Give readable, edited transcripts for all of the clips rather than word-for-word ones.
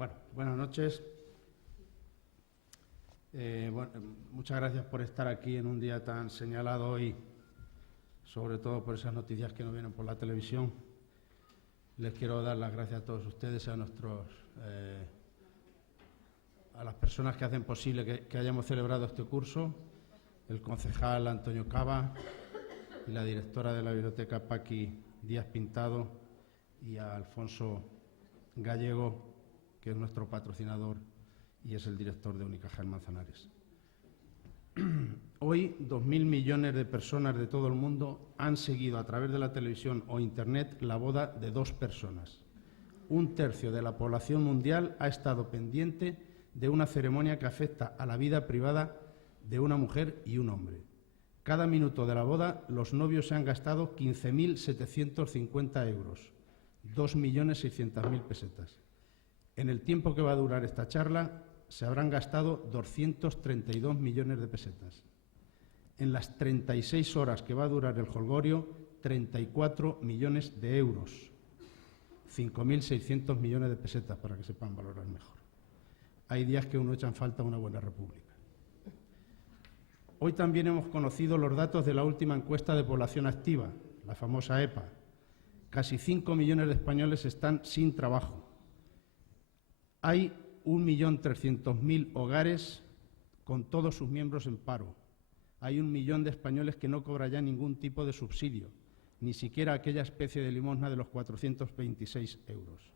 Bueno, buenas noches. Muchas gracias por estar aquí en un día tan señalado hoy, sobre todo por esas noticias que nos vienen por la televisión. Les quiero dar las gracias a todos ustedes, a las personas que hacen posible que hayamos celebrado este curso, el concejal Antonio Cava y la directora de la biblioteca Paqui Díaz Pintado y a Alfonso Gallego, que es nuestro patrocinador y es el director de Unicaja en Manzanares. Hoy, 2.000 millones de personas de todo el mundo han seguido a través de la televisión o Internet la boda de dos personas. Un tercio de la población mundial ha estado pendiente de una ceremonia que afecta a la vida privada de una mujer y un hombre. Cada minuto de la boda, los novios se han gastado 15.750 euros, 2.600.000 pesetas. En el tiempo que va a durar esta charla, se habrán gastado 232 millones de pesetas. En las 36 horas que va a durar el jolgorio, 34 millones de euros, 5.600 millones de pesetas, para que sepan valorar mejor. Hay días que uno echa en falta una buena república. Hoy también hemos conocido los datos de la última encuesta de población activa, la famosa EPA. Casi 5 millones de españoles están sin trabajo. Hay 1.300.000 hogares con todos sus miembros en paro. Hay 1 millón de españoles que no cobran ya ningún tipo de subsidio, ni siquiera aquella especie de limosna de los 426 euros.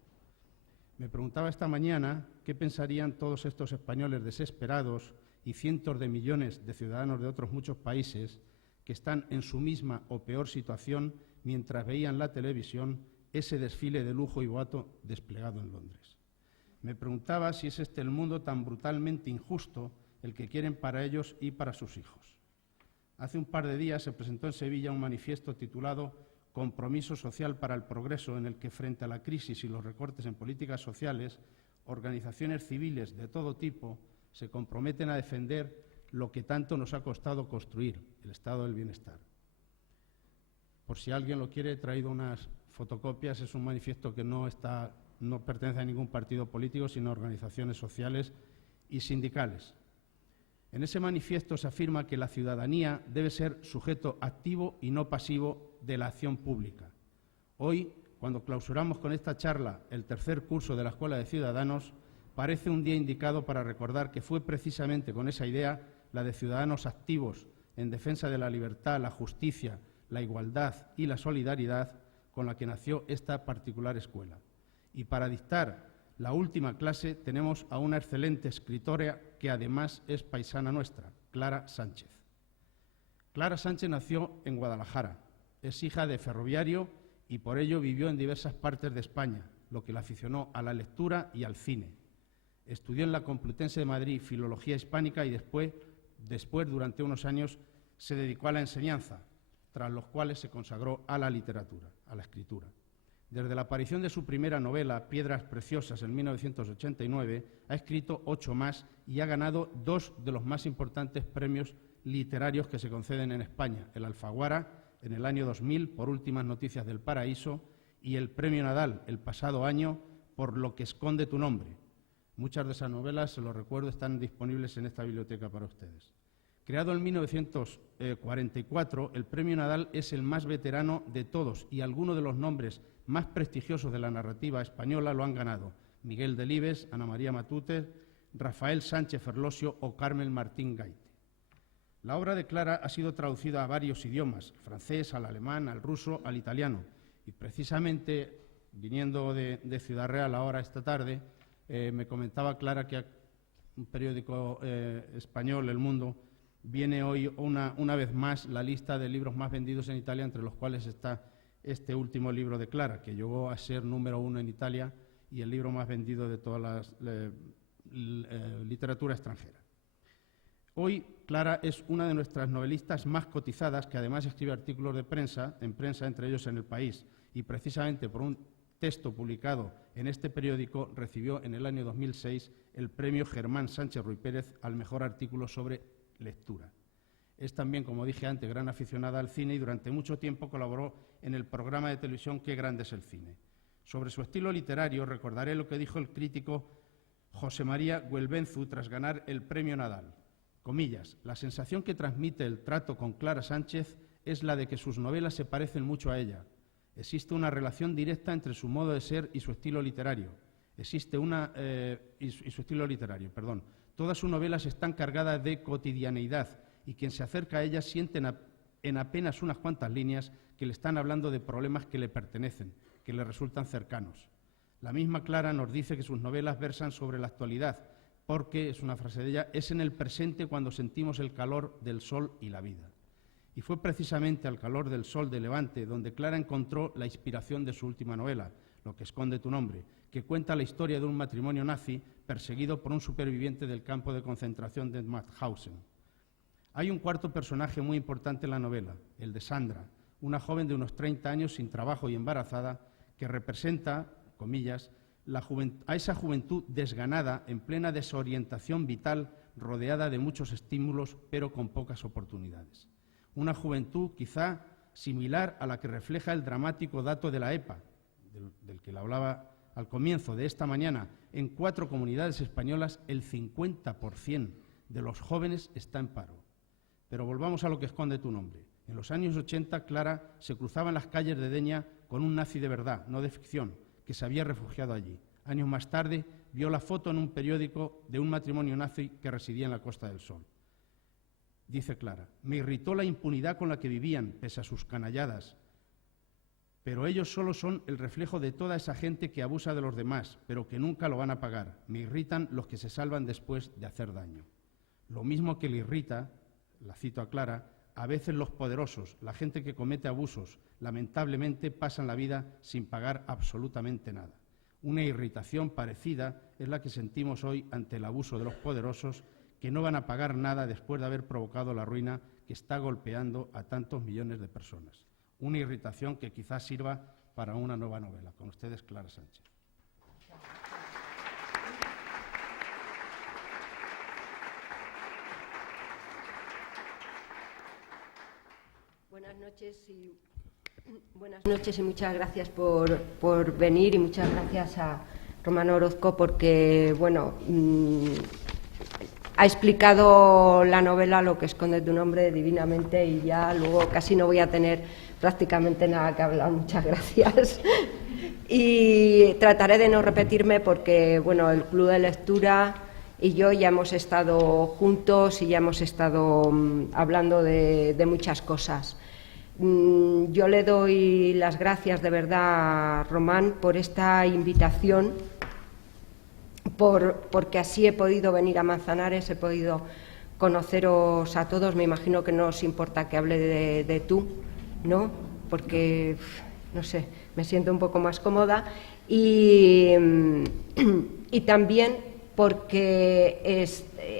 Me preguntaba esta mañana qué pensarían todos estos españoles desesperados y cientos de millones de ciudadanos de otros muchos países que están en su misma o peor situación mientras veían la televisión ese desfile de lujo y boato desplegado en Londres. Me preguntaba si es este el mundo tan brutalmente injusto el que quieren para ellos y para sus hijos. Hace un par de días se presentó en Sevilla un manifiesto titulado Compromiso Social para el Progreso, en el que, frente a la crisis y los recortes en políticas sociales, organizaciones civiles de todo tipo se comprometen a defender lo que tanto nos ha costado construir, el estado del bienestar. Por si alguien lo quiere, he traído unas fotocopias. Es un manifiesto que no pertenece a ningún partido político, sino a organizaciones sociales y sindicales. En ese manifiesto se afirma que la ciudadanía debe ser sujeto activo y no pasivo de la acción pública. Hoy, cuando clausuramos con esta charla el tercer curso de la Escuela de Ciudadanos, parece un día indicado para recordar que fue precisamente con esa idea, la de ciudadanos activos en defensa de la libertad, la justicia, la igualdad y la solidaridad, con la que nació esta particular escuela. Y para dictar la última clase tenemos a una excelente escritora que además es paisana nuestra, Clara Sánchez. Clara Sánchez nació en Guadalajara, es hija de ferroviario y por ello vivió en diversas partes de España, lo que la aficionó a la lectura y al cine. Estudió en la Complutense de Madrid Filología Hispánica y después, durante unos años, se dedicó a la enseñanza, tras los cuales se consagró a la literatura, a la escritura. Desde la aparición de su primera novela, Piedras Preciosas, en 1989, ha escrito 8 más y ha ganado 2 de los más importantes premios literarios que se conceden en España, el Alfaguara en el año 2000 por Últimas Noticias del Paraíso y el Premio Nadal el pasado año por Lo que esconde tu nombre. Muchas de esas novelas, se lo recuerdo, están disponibles en esta biblioteca para ustedes. Creado en 1944, el Premio Nadal es el más veterano de todos y algunos de los nombres más prestigiosos de la narrativa española lo han ganado: Miguel Delibes, Ana María Matute, Rafael Sánchez Ferlosio o Carmen Martín Gaite. La obra de Clara ha sido traducida a varios idiomas: al francés, al alemán, al ruso, al italiano. Y precisamente, viniendo de Ciudad Real ahora esta tarde, me comentaba Clara que un periódico español, El Mundo, viene hoy una vez más la lista de libros más vendidos en Italia, entre los cuales está este último libro de Clara, que llegó a ser número 1 en Italia y el libro más vendido de toda la literatura extranjera. Hoy Clara es una de nuestras novelistas más cotizadas, que además escribe artículos de prensa, entre ellos en El País, y precisamente por un texto publicado en este periódico recibió en el año 2006 el premio Germán Sánchez Ruy Pérez al mejor artículo sobre lectura. Es también, como dije antes, gran aficionada al cine y durante mucho tiempo colaboró en el programa de televisión Qué grande es el cine. Sobre su estilo literario recordaré lo que dijo el crítico José María Güelbenzu tras ganar el Premio Nadal. Comillas, la sensación que transmite el trato con Clara Sánchez es la de que sus novelas se parecen mucho a ella. Existe una relación directa entre su modo de ser y su estilo literario. Todas sus novelas están cargadas de cotidianeidad y quien se acerca a ellas siente en apenas unas cuantas líneas que le están hablando de problemas que le pertenecen, que le resultan cercanos. La misma Clara nos dice que sus novelas versan sobre la actualidad, porque, es una frase de ella, es en el presente cuando sentimos el calor del sol y la vida. Y fue precisamente al calor del sol de Levante donde Clara encontró la inspiración de su última novela, Lo que esconde tu nombre, que cuenta la historia de un matrimonio nazi perseguido por un superviviente del campo de concentración de Mauthausen. Hay un cuarto personaje muy importante en la novela, el de Sandra, una joven de unos 30 años sin trabajo y embarazada que representa, comillas, a esa juventud desganada en plena desorientación vital, rodeada de muchos estímulos pero con pocas oportunidades. Una juventud quizá similar a la que refleja el dramático dato de la EPA, del que le hablaba al comienzo de esta mañana. En 4 comunidades españolas el 50% de los jóvenes está en paro. Pero volvamos a Lo que esconde tu nombre. En los años 80, Clara se cruzaba en las calles de Denia con un nazi de verdad, no de ficción, que se había refugiado allí. Años más tarde, vio la foto en un periódico de un matrimonio nazi que residía en la Costa del Sol. Dice Clara, me irritó la impunidad con la que vivían, pese a sus canalladas, pero ellos solo son el reflejo de toda esa gente que abusa de los demás, pero que nunca lo van a pagar. Me irritan los que se salvan después de hacer daño. Lo mismo que le irrita, la cito a Clara, a veces los poderosos, la gente que comete abusos, lamentablemente pasan la vida sin pagar absolutamente nada. Una irritación parecida es la que sentimos hoy ante el abuso de los poderosos, que no van a pagar nada después de haber provocado la ruina que está golpeando a tantos millones de personas. Una irritación que quizás sirva para una nueva novela. Con ustedes, Clara Sánchez. Buenas noches y muchas gracias por venir, y muchas gracias a Román Orozco porque, bueno, ha explicado la novela Lo que esconde tu nombre divinamente y ya luego casi no voy a tener prácticamente nada que hablar. Muchas gracias. Y trataré de no repetirme porque, bueno, el Club de Lectura y yo ya hemos estado juntos y ya hemos estado hablando de muchas cosas. Yo le doy las gracias de verdad a Román por esta invitación, porque así he podido venir a Manzanares, he podido conoceros a todos. Me imagino que no os importa que hable de tú, ¿no? Porque, no sé, me siento un poco más cómoda. Y también porque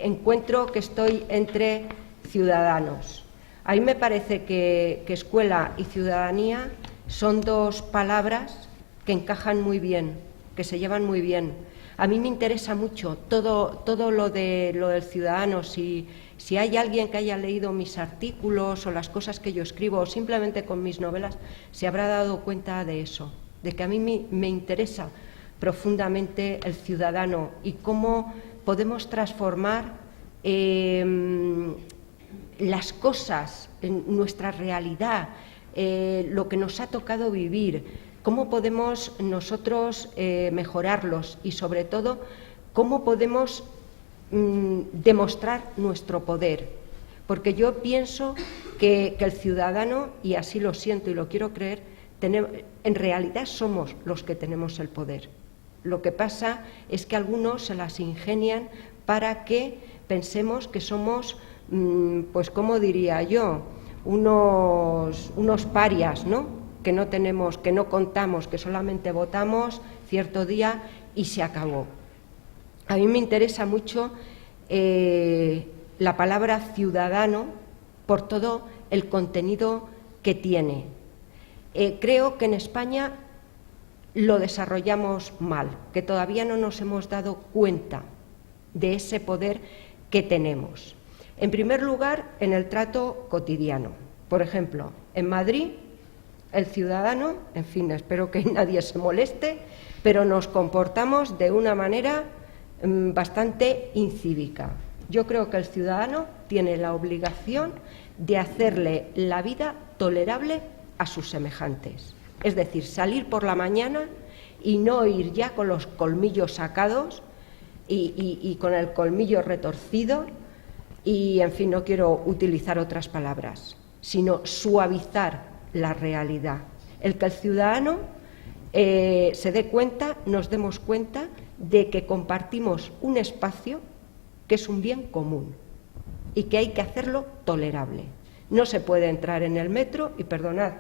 encuentro que estoy entre ciudadanos. A mí me parece que escuela y ciudadanía son 2 palabras que encajan muy bien, que se llevan muy bien. A mí me interesa mucho todo lo del ciudadano. Si hay alguien que haya leído mis artículos o las cosas que yo escribo, o simplemente con mis novelas, se habrá dado cuenta de eso, de que a mí me interesa profundamente el ciudadano y cómo podemos transformar las cosas en nuestra realidad, lo que nos ha tocado vivir, cómo podemos nosotros mejorarlos y, sobre todo, cómo podemos demostrar nuestro poder. Porque yo pienso que el ciudadano, y así lo siento y lo quiero creer, en realidad somos los que tenemos el poder. Lo que pasa es que algunos se las ingenian para que pensemos que somos, pues, ¿cómo diría yo?, unos parias, ¿no?, que no tenemos, que no contamos, que solamente votamos cierto día y se acabó. A mí me interesa mucho la palabra ciudadano por todo el contenido que tiene. Creo que en España lo desarrollamos mal, que todavía no nos hemos dado cuenta de ese poder que tenemos. En primer lugar, en el trato cotidiano. Por ejemplo, en Madrid, el ciudadano, en fin, espero que nadie se moleste, pero nos comportamos de una manera bastante incívica. Yo creo que el ciudadano tiene la obligación de hacerle la vida tolerable a sus semejantes. Es decir, salir por la mañana y no ir ya con los colmillos sacados y con el colmillo retorcido y, en fin, no quiero utilizar otras palabras, sino suavizar la realidad. El que el ciudadano se dé cuenta, nos demos cuenta de que compartimos un espacio que es un bien común y que hay que hacerlo tolerable. No se puede entrar en el metro, y perdonad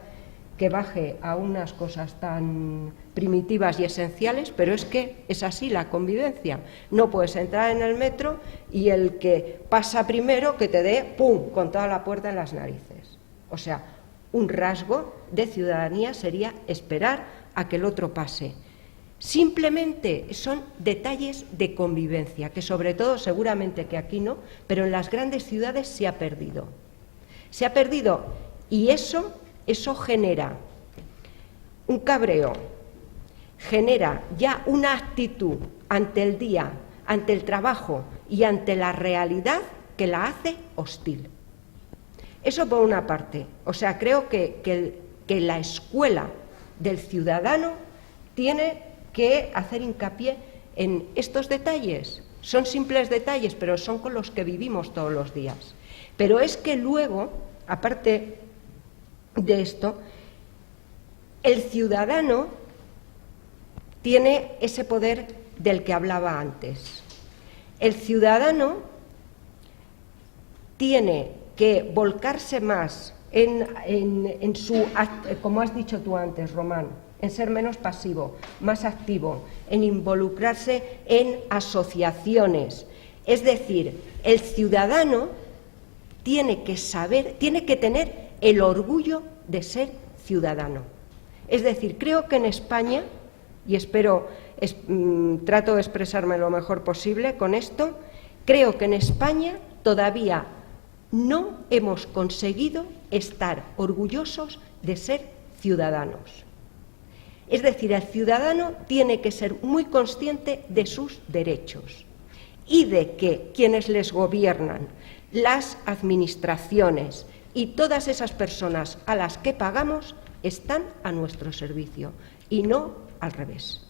que baje a unas cosas tan primitivas y esenciales, pero es que es así la convivencia. No puedes entrar en el metro y el que pasa primero que te dé, ¡pum!, con toda la puerta en las narices. O sea, un rasgo de ciudadanía sería esperar a que el otro pase. Simplemente son detalles de convivencia, que sobre todo, seguramente que aquí no, pero en las grandes ciudades se ha perdido. Se ha perdido, y eso genera un cabreo, genera ya una actitud ante el día, ante el trabajo y ante la realidad que la hace hostil. Eso por una parte. O sea, creo que la escuela del ciudadano tiene que hacer hincapié en estos detalles. Son simples detalles, pero son con los que vivimos todos los días. Pero es que luego, aparte de esto, el ciudadano tiene ese poder del que hablaba antes. El ciudadano tiene que volcarse más en su, como has dicho tú antes, Román, en ser menos pasivo, más activo, en involucrarse en asociaciones. Es decir, el ciudadano tiene que saber, tiene que tener el orgullo de ser ciudadano. Es decir, creo que en España, y espero, trato de expresarme lo mejor posible con esto, creo que en España todavía no hemos conseguido estar orgullosos de ser ciudadanos. Es decir, el ciudadano tiene que ser muy consciente de sus derechos y de que quienes les gobiernan, las administraciones y todas esas personas a las que pagamos están a nuestro servicio y no al revés.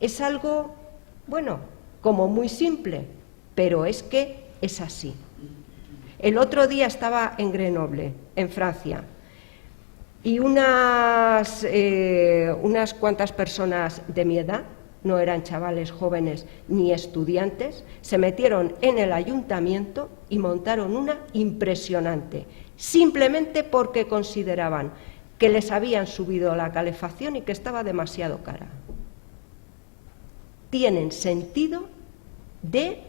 Es algo, bueno, como muy simple, pero es que es así. El otro día estaba en Grenoble, en Francia, y unas cuantas personas de mi edad, no eran chavales jóvenes ni estudiantes, se metieron en el ayuntamiento y montaron una impresionante, simplemente porque consideraban que les habían subido la calefacción y que estaba demasiado cara. Tienen sentido de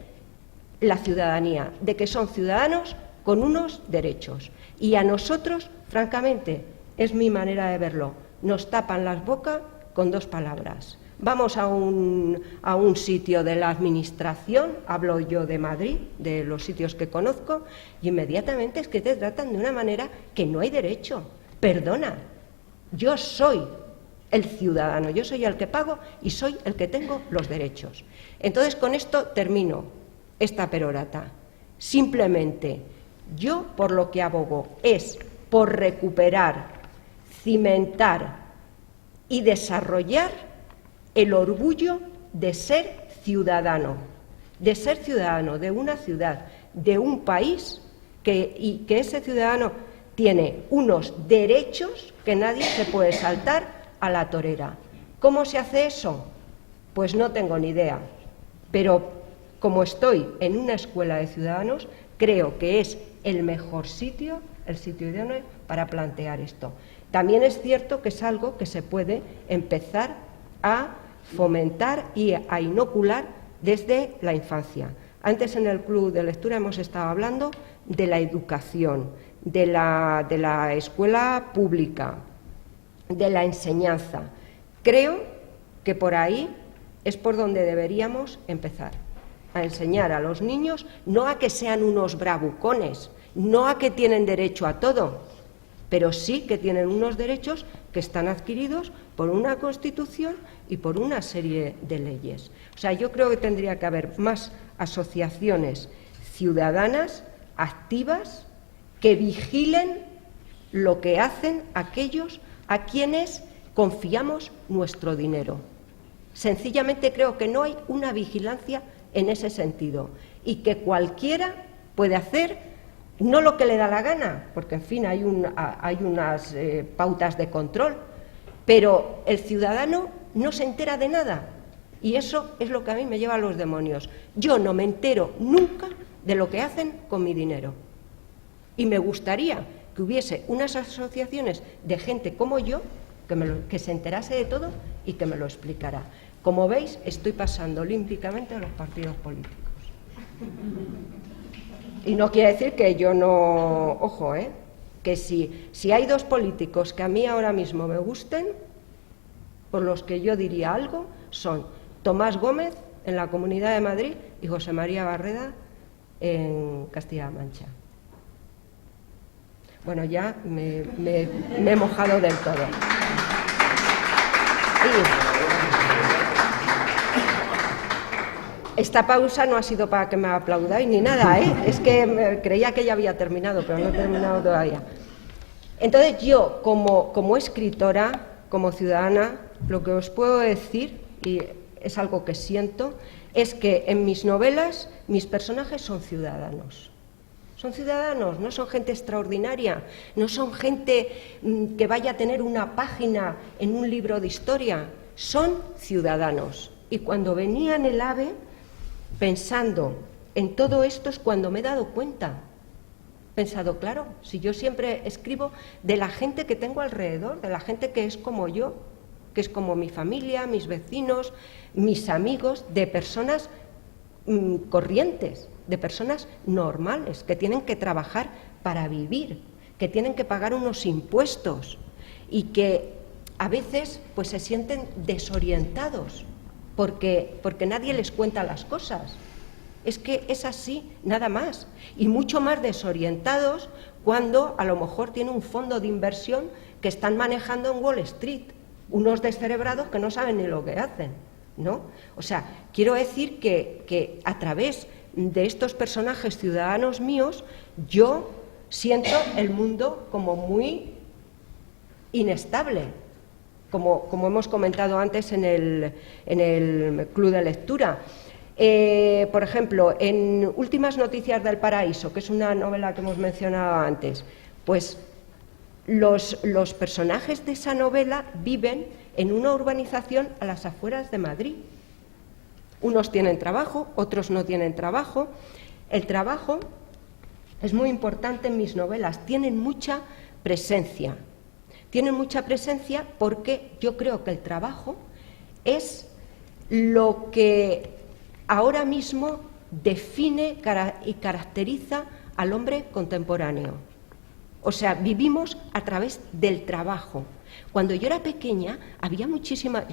la ciudadanía, de que son ciudadanos con unos derechos. Y a nosotros, francamente, es mi manera de verlo, nos tapan las bocas con dos palabras. Vamos a un sitio de la administración, hablo yo de Madrid, de los sitios que conozco, y inmediatamente es que te tratan de una manera que no hay derecho. Perdona, yo soy el ciudadano, yo soy el que pago y soy el que tengo los derechos. Entonces, con esto termino esta perorata. Simplemente, yo por lo que abogo es por recuperar, cimentar y desarrollar el orgullo de ser ciudadano de una ciudad, de un país, y que ese ciudadano tiene unos derechos que nadie se puede saltar a la torera. ¿Cómo se hace eso? Pues no tengo ni idea, pero como estoy en una escuela de ciudadanos, creo que es el mejor sitio, el sitio idóneo para plantear esto. También es cierto que es algo que se puede empezar a fomentar y a inocular desde la infancia. Antes en el club de lectura hemos estado hablando de la educación, de la escuela pública, de la enseñanza. Creo que por ahí es por donde deberíamos empezar, a enseñar a los niños, no a que sean unos bravucones, no a que tienen derecho a todo, pero sí que tienen unos derechos que están adquiridos por una Constitución y por una serie de leyes. O sea, yo creo que tendría que haber más asociaciones ciudadanas activas que vigilen lo que hacen aquellos a quienes confiamos nuestro dinero. Sencillamente creo que no hay una vigilancia en ese sentido y que cualquiera puede hacer no lo que le da la gana, porque en fin hay unas pautas de control, pero el ciudadano no se entera de nada y eso es lo que a mí me lleva a los demonios. Yo no me entero nunca de lo que hacen con mi dinero y me gustaría que hubiese unas asociaciones de gente como yo que se enterase de todo y que me lo explicara. Como veis, estoy pasando olímpicamente a los partidos políticos. Y no quiere decir que yo no... Ojo, que si hay dos políticos que a mí ahora mismo me gusten, por los que yo diría algo, son Tomás Gómez en la Comunidad de Madrid y José María Barreda en Castilla-La Mancha. Bueno, ya me he mojado del todo. Esta pausa no ha sido para que me aplaudáis ni nada, es que creía que ya había terminado, pero no he terminado todavía. Entonces yo, como escritora, como ciudadana, lo que os puedo decir, y es algo que siento, es que en mis novelas mis personajes son ciudadanos. Son ciudadanos, no son gente extraordinaria, no son gente que vaya a tener una página en un libro de historia, son ciudadanos. Y cuando venía en el AVE, pensando en todo esto es cuando me he dado cuenta. He pensado, claro, si yo siempre escribo de la gente que tengo alrededor, de la gente que es como yo, que es como mi familia, mis vecinos, mis amigos, de personas corrientes, de personas normales, que tienen que trabajar para vivir, que tienen que pagar unos impuestos y que a veces pues se sienten desorientados porque nadie les cuenta las cosas. Es que es así, nada más. Y mucho más desorientados cuando a lo mejor tiene un fondo de inversión que están manejando en Wall Street, unos descerebrados que no saben ni lo que hacen, ¿no? O sea, quiero decir que a través de estos personajes ciudadanos míos, yo siento el mundo como muy inestable, como hemos comentado antes en el club de lectura. Por ejemplo, en Últimas noticias del paraíso, que es una novela que hemos mencionado antes, pues los personajes de esa novela viven en una urbanización a las afueras de Madrid. Unos tienen trabajo, otros no tienen trabajo. El trabajo es muy importante en mis novelas, tienen mucha presencia. Tienen mucha presencia porque yo creo que el trabajo es lo que ahora mismo define y caracteriza al hombre contemporáneo. O sea, vivimos a través del trabajo. Cuando yo era pequeña,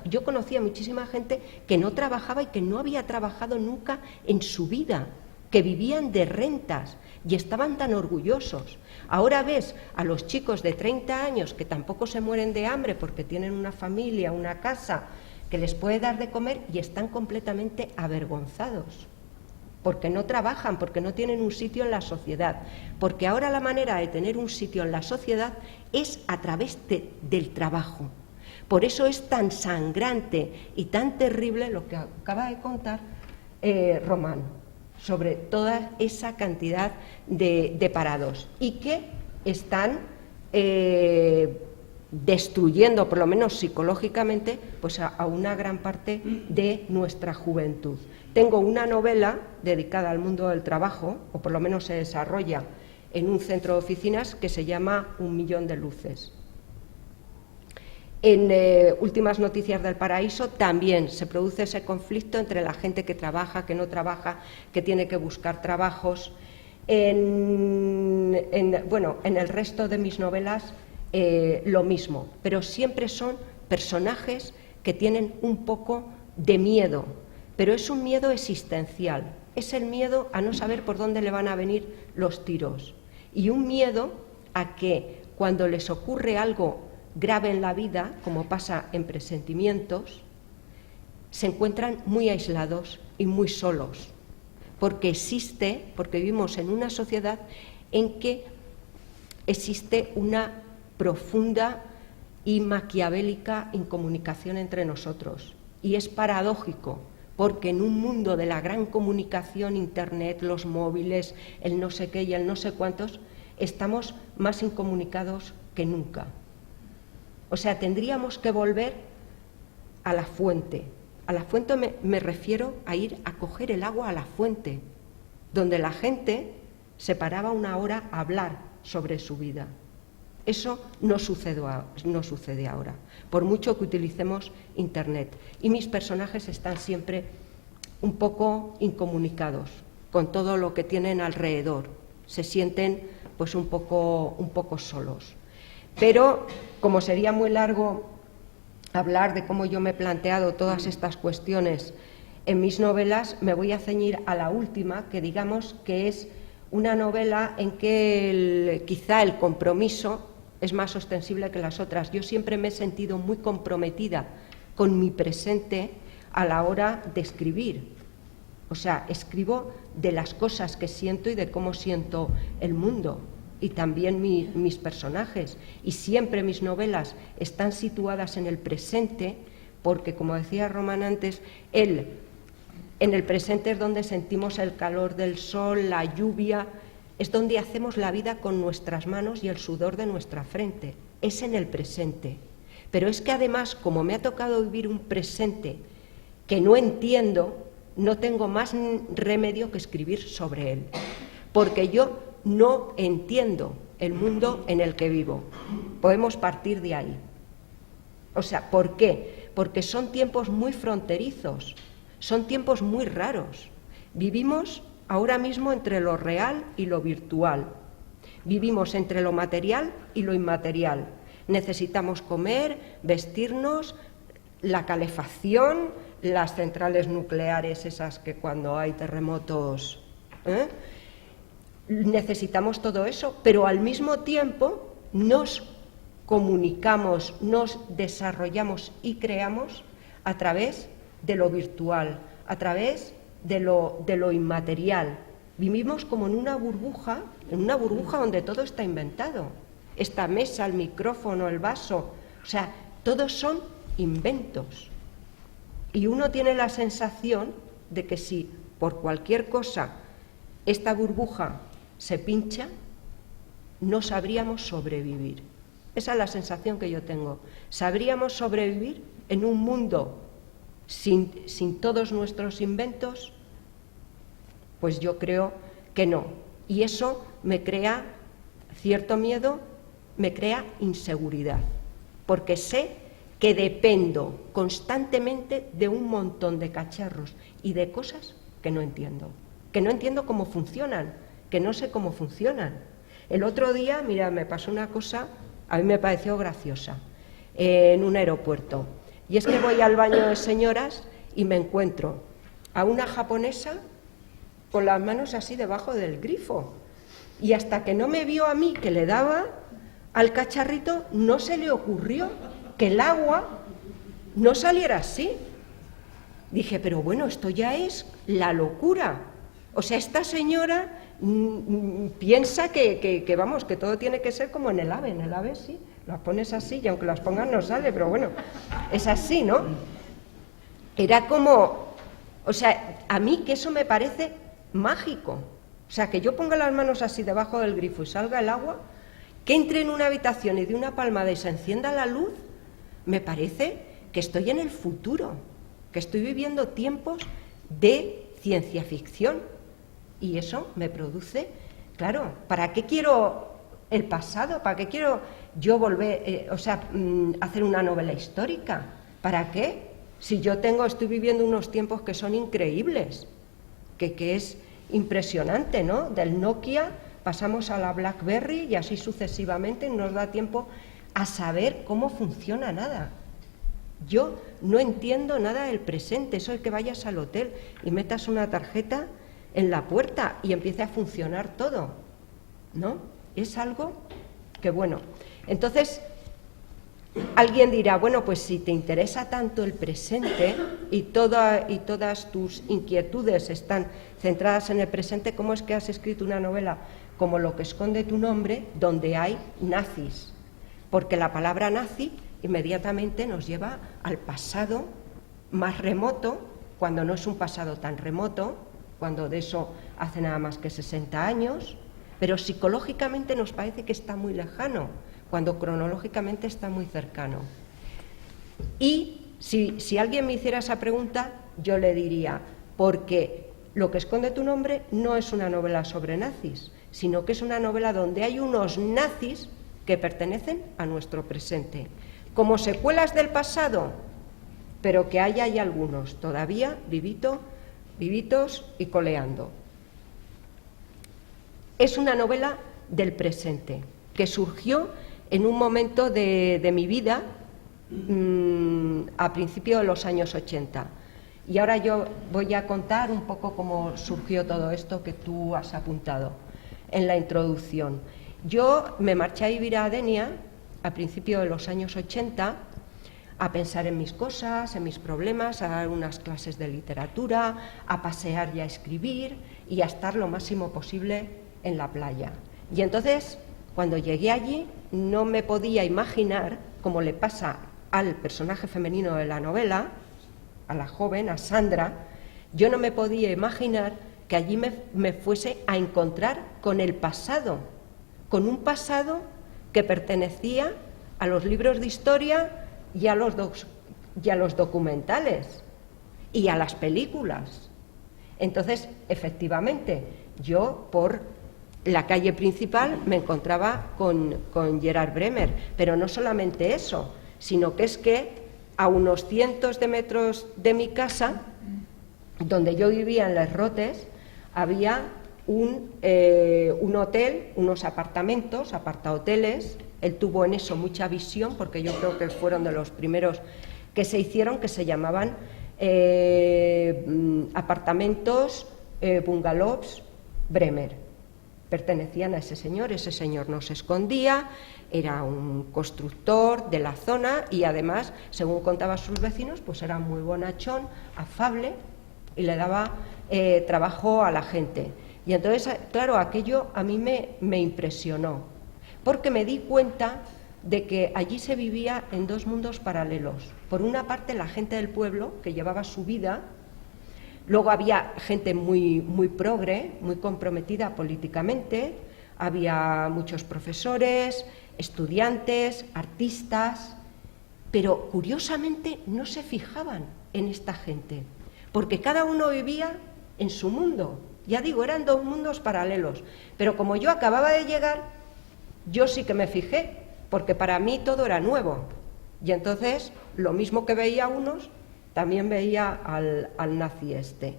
yo conocía muchísima gente que no trabajaba y que no había trabajado nunca en su vida, que vivían de rentas y estaban tan orgullosos. Ahora ves a los chicos de 30 años que tampoco se mueren de hambre porque tienen una familia, una casa que les puede dar de comer y están completamente avergonzados porque no trabajan, porque no tienen un sitio en la sociedad, porque ahora la manera de tener un sitio en la sociedad es a través del trabajo. Por eso es tan sangrante y tan terrible lo que acaba de contar Román, sobre toda esa cantidad de parados y que están destruyendo, por lo menos psicológicamente, pues a una gran parte de nuestra juventud. Tengo una novela dedicada al mundo del trabajo, o por lo menos se desarrolla en un centro de oficinas que se llama 1.000.000 de luces. En Últimas noticias del paraíso también se produce ese conflicto entre la gente que trabaja, que no trabaja, que tiene que buscar trabajos. En el resto de mis novelas lo mismo, pero siempre son personajes que tienen un poco de miedo, pero es un miedo existencial, es el miedo a no saber por dónde le van a venir los tiros y un miedo a que cuando les ocurre algo grave en la vida, como pasa en Presentimientos, se encuentran muy aislados y muy solos, porque vivimos en una sociedad en que existe una profunda y maquiavélica incomunicación entre nosotros. Y es paradójico, porque en un mundo de la gran comunicación, Internet, los móviles, el no sé qué y el no sé cuántos, estamos más incomunicados que nunca. O sea, tendríamos que volver a la fuente. A la fuente me refiero a ir a coger el agua a la fuente, donde la gente se paraba una hora a hablar sobre su vida. Eso no sucede ahora, por mucho que utilicemos Internet. Y mis personajes están siempre un poco incomunicados con todo lo que tienen alrededor. Se sienten pues un poco solos. Pero, como sería muy largo hablar de cómo yo me he planteado todas estas cuestiones en mis novelas, me voy a ceñir a la última, que digamos que es una novela en que quizá el compromiso es más ostensible que las otras. Yo siempre me he sentido muy comprometida con mi presente a la hora de escribir. O sea, escribo de las cosas que siento y de cómo siento el mundo y también mis personajes. Y siempre mis novelas están situadas en el presente porque, como decía Román antes, en el presente es donde sentimos el calor del sol, la lluvia, es donde hacemos la vida con nuestras manos y el sudor de nuestra frente. Es en el presente. Pero es que además, como me ha tocado vivir un presente que no entiendo, no tengo más remedio que escribir sobre él. Porque yo no entiendo el mundo en el que vivo. Podemos partir de ahí. O sea, ¿por qué? Porque son tiempos muy fronterizos, son tiempos muy raros. Vivimos ahora mismo entre lo real y lo virtual. Vivimos entre lo material y lo inmaterial. Necesitamos comer, vestirnos, la calefacción, las centrales nucleares, esas que cuando hay terremotos, necesitamos todo eso, pero al mismo tiempo nos comunicamos, nos desarrollamos y creamos a través de lo virtual, a través de lo inmaterial. Vivimos como en una burbuja donde todo está inventado. Esta mesa, el micrófono, el vaso, o sea, todos son inventos. Y uno tiene la sensación de que si por cualquier cosa esta burbuja se pincha, no sabríamos sobrevivir. Esa es la sensación que yo tengo. ¿Sabríamos sobrevivir en un mundo sin todos nuestros inventos? Pues yo creo que no. Y eso me crea cierto miedo, me crea inseguridad, porque sé que dependo constantemente de un montón de cacharros y de cosas que no entiendo cómo funcionan, que no sé cómo funcionan. El otro día, mira, me pasó una cosa, a mí me pareció graciosa, en un aeropuerto. Y es que voy al baño de señoras y me encuentro a una japonesa con las manos así debajo del grifo. Y hasta que no me vio a mí que le daba al cacharrito, no se le ocurrió que el agua no saliera así. Dije, pero bueno, esto ya es la locura. O sea, esta señora piensa que vamos, que todo tiene que ser como en el AVE. En el AVE sí, las pones así y aunque las pongas no sale, pero bueno, es así, ¿no? Era como, o sea, a mí que eso me parece mágico. O sea, que yo ponga las manos así debajo del grifo y salga el agua, que entre en una habitación y de una palmada y se encienda la luz, me parece que estoy en el futuro, que estoy viviendo tiempos de ciencia ficción. Y eso me produce, claro, ¿para qué quiero el pasado? ¿Para qué quiero yo volver, hacer una novela histórica? ¿Para qué? Si yo estoy viviendo unos tiempos que son increíbles, que es impresionante, ¿no? Del Nokia pasamos a la BlackBerry y así sucesivamente, no nos da tiempo a saber cómo funciona nada. Yo no entiendo nada del presente, eso es que vayas al hotel y metas una tarjeta en la puerta y empiece a funcionar todo, ¿no? Es algo bueno. Entonces, alguien dirá, bueno, pues si te interesa tanto el presente y todas tus inquietudes están centradas en el presente, ¿cómo es que has escrito una novela como Lo que esconde tu nombre, donde hay nazis? Porque la palabra nazi inmediatamente nos lleva al pasado más remoto, cuando no es un pasado tan remoto, cuando de eso hace nada más que 60 años, pero psicológicamente nos parece que está muy lejano, cuando cronológicamente está muy cercano. Y si alguien me hiciera esa pregunta, yo le diría, porque Lo que esconde tu nombre no es una novela sobre nazis, sino que es una novela donde hay unos nazis que pertenecen a nuestro presente, como secuelas del pasado, pero que hay algunos todavía vivitos y coleando. Es una novela del presente, que surgió en un momento de mi vida a principios de los años 80. Y ahora yo voy a contar un poco cómo surgió todo esto que tú has apuntado en la introducción. Yo me marché a vivir a Denia a principios de los años 80 a pensar en mis cosas, en mis problemas, a dar unas clases de literatura, a pasear y a escribir y a estar lo máximo posible en la playa. Y entonces, cuando llegué allí, no me podía imaginar, como le pasa al personaje femenino de la novela, a la joven, a Sandra, yo no me podía imaginar que allí me fuese a encontrar con el pasado, con un pasado que pertenecía a los libros de historia y a los documentales y a las películas. Entonces, efectivamente, yo por la calle principal me encontraba con Gerard Bremer, pero no solamente eso, sino que es que a unos cientos de metros de mi casa, donde yo vivía en Les Rotes, había un hotel, unos apartamentos, apartahoteles. Él tuvo en eso mucha visión, porque yo creo que fueron de los primeros que se hicieron, que se llamaban apartamentos, bungalows Bremer. Pertenecían a ese señor no se escondía, era un constructor de la zona y además, según contaba sus vecinos, pues era muy bonachón, afable y le daba trabajo a la gente. Y entonces, claro, aquello a mí me impresionó, porque me di cuenta de que allí se vivía en dos mundos paralelos. Por una parte, la gente del pueblo, que llevaba su vida. Luego había gente muy progre, muy comprometida políticamente, había muchos profesores, estudiantes, artistas, pero curiosamente no se fijaban en esta gente, porque cada uno vivía en su mundo. Ya digo, eran dos mundos paralelos, pero como yo acababa de llegar, yo sí que me fijé, porque para mí todo era nuevo, y entonces lo mismo que veía a unos, también veía al nazi este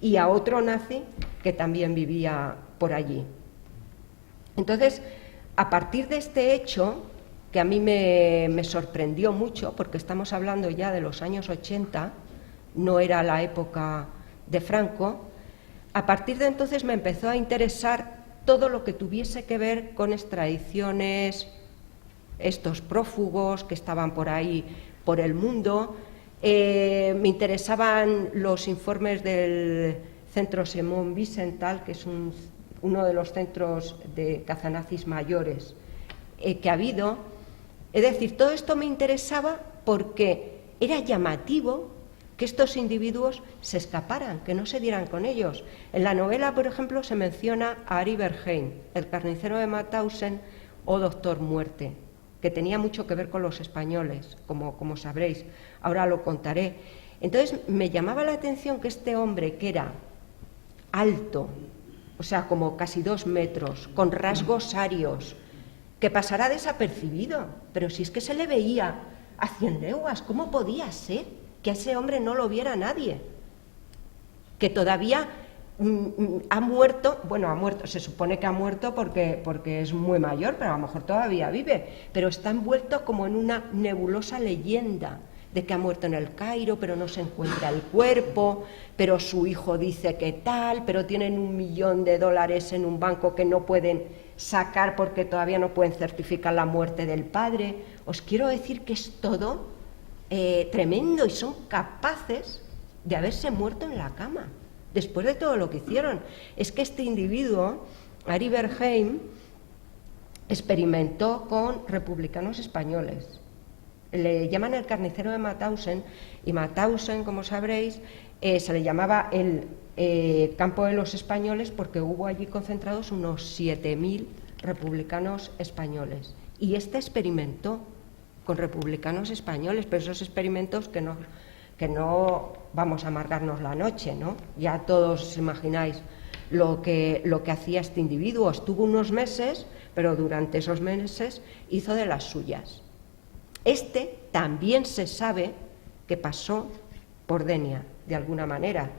y a otro nazi que también vivía por allí. Entonces, a partir de este hecho, que a mí me sorprendió mucho, porque estamos hablando ya de los años 80, no era la época de Franco, a partir de entonces me empezó a interesar todo lo que tuviese que ver con extradiciones, estos prófugos que estaban por ahí, por el mundo. Me interesaban los informes del Centro Simón Wiesenthal, que es uno de los centros de cazanazis mayores que ha habido. Es decir, todo esto me interesaba porque era llamativo que estos individuos se escaparan, que no se dieran con ellos. En la novela, por ejemplo, se menciona a Ari Berheim, el carnicero de Mauthausen o Doctor Muerte, que tenía mucho que ver con los españoles, como sabréis. Ahora lo contaré. Entonces me llamaba la atención que este hombre, que era alto, o sea, como casi 2 metros, con rasgos arios, que pasara desapercibido, pero si es que se le veía a 100 leguas, ¿cómo podía ser que a ese hombre no lo viera nadie? Que todavía ha muerto, se supone que ha muerto porque es muy mayor, pero a lo mejor todavía vive, pero está envuelto como en una nebulosa leyenda. de que ha muerto en el Cairo, pero no se encuentra el cuerpo, pero su hijo dice que tal, pero tienen $1 millón en un banco que no pueden sacar porque todavía no pueden certificar la muerte del padre. Os quiero decir que es todo tremendo y son capaces de haberse muerto en la cama, después de todo lo que hicieron. Es que este individuo, Ari Berheim, experimentó con republicanos españoles. Le llaman el carnicero de Mauthausen, y Mauthausen, como sabréis, se le llamaba el campo de los españoles porque hubo allí concentrados unos 7.000 republicanos españoles. Y este experimentó con republicanos españoles, pero esos experimentos que no vamos a amargarnos la noche, ¿no? Ya todos os imagináis lo que hacía este individuo. Estuvo unos meses, pero durante esos meses hizo de las suyas. Este también se sabe que pasó por Denia, de alguna manera.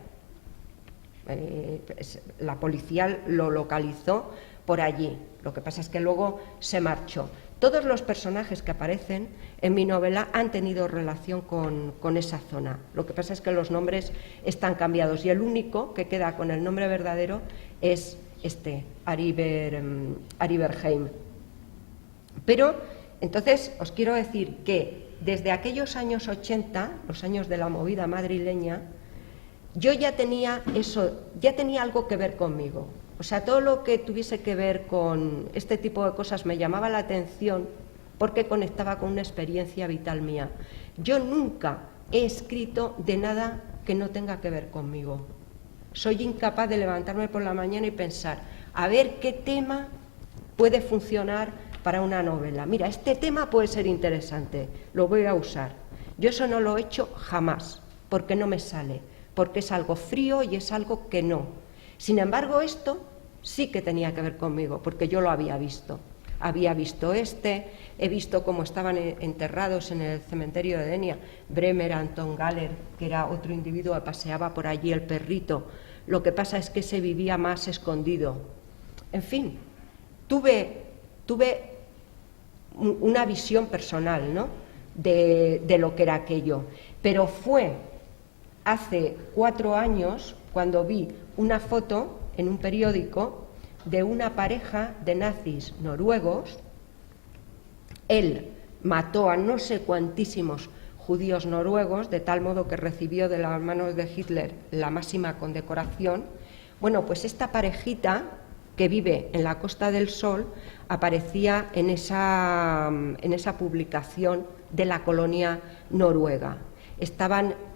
La policía lo localizó por allí. Lo que pasa es que luego se marchó. Todos los personajes que aparecen en mi novela han tenido relación con esa zona. Lo que pasa es que los nombres están cambiados y el único que queda con el nombre verdadero es Ari Berheim. Pero, entonces, os quiero decir que desde aquellos años 80, los años de la movida madrileña, yo ya tenía algo que ver conmigo. O sea, todo lo que tuviese que ver con este tipo de cosas me llamaba la atención porque conectaba con una experiencia vital mía. Yo nunca he escrito de nada que no tenga que ver conmigo. Soy incapaz de levantarme por la mañana y pensar, a ver qué tema puede funcionar para una novela. Mira, este tema puede ser interesante, lo voy a usar. Yo eso no lo he hecho jamás, porque no me sale, porque es algo frío y es algo que no. Sin embargo, esto sí que tenía que ver conmigo, porque yo lo había visto. Había visto he visto cómo estaban enterrados en el cementerio de Denia Bremer, Anton Galler, que era otro individuo que paseaba por allí el perrito. Lo que pasa es que se vivía más escondido. En fin, tuve una visión personal, ¿no?, de lo que era aquello. Pero fue hace 4 años cuando vi una foto en un periódico de una pareja de nazis noruegos. Él mató a no sé cuantísimos judíos noruegos, de tal modo que recibió de las manos de Hitler la máxima condecoración. Bueno, pues esta parejita que vive en la Costa del Sol aparecía en esa publicación de la colonia noruega.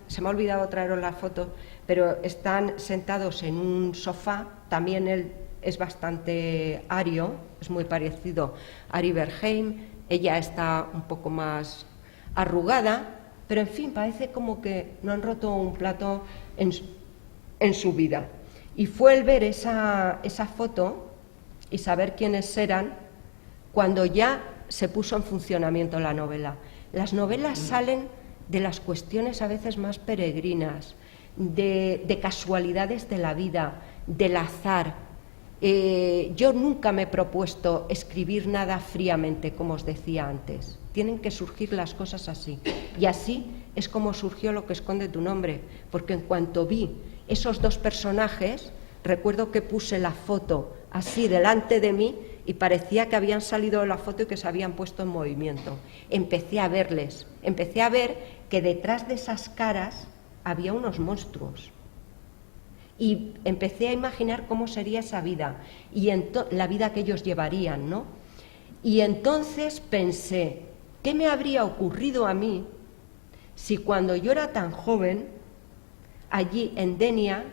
Se me ha olvidado traeros la foto, pero están sentados en un sofá. También él es bastante ario, es muy parecido a Ari Berheim. Ella está un poco más arrugada, pero en fin, parece como que no han roto un plato en su vida. Y fue el ver esa foto y saber quiénes eran cuando ya se puso en funcionamiento la novela. Las novelas salen de las cuestiones a veces más peregrinas, de casualidades de la vida, del azar. Yo nunca me he propuesto escribir nada fríamente, como os decía antes. Tienen que surgir las cosas así. Y así es como surgió Lo que esconde tu nombre, porque en cuanto vi esos 2 personajes, recuerdo que puse la foto así delante de mí y parecía que habían salido de la foto y que se habían puesto en movimiento. Empecé a verles, empecé a ver que detrás de esas caras había unos monstruos. Y empecé a imaginar cómo sería esa vida y la vida que ellos llevarían, ¿no? Y entonces pensé, ¿qué me habría ocurrido a mí si cuando yo era tan joven, allí en Denia,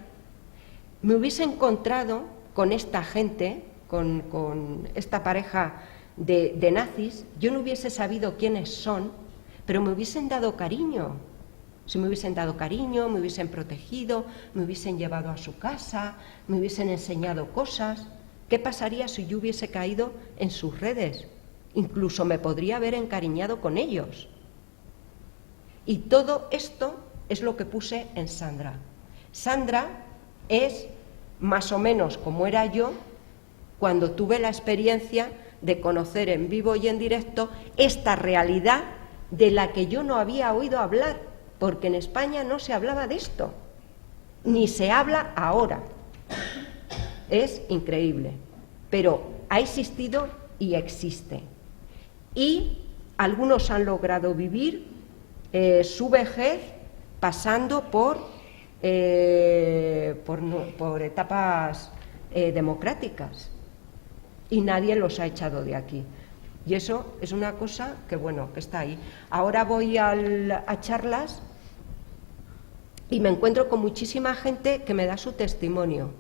me hubiese encontrado con esta gente, con esta pareja de nazis? Yo no hubiese sabido quiénes son, pero me hubiesen dado cariño. Si me hubiesen dado cariño, me hubiesen protegido, me hubiesen llevado a su casa, me hubiesen enseñado cosas. ¿Qué pasaría si yo hubiese caído en sus redes? Incluso me podría haber encariñado con ellos. Y todo esto es lo que puse en Sandra. Sandra es más o menos como era yo cuando tuve la experiencia de conocer en vivo y en directo esta realidad de la que yo no había oído hablar, porque en España no se hablaba de esto, ni se habla ahora. Es increíble, pero ha existido y existe. Y algunos han logrado vivir su vejez pasando por etapas democráticas, y nadie los ha echado de aquí. Y eso es una cosa que, bueno, que está ahí. Ahora voy a charlas y me encuentro con muchísima gente que me da su testimonio,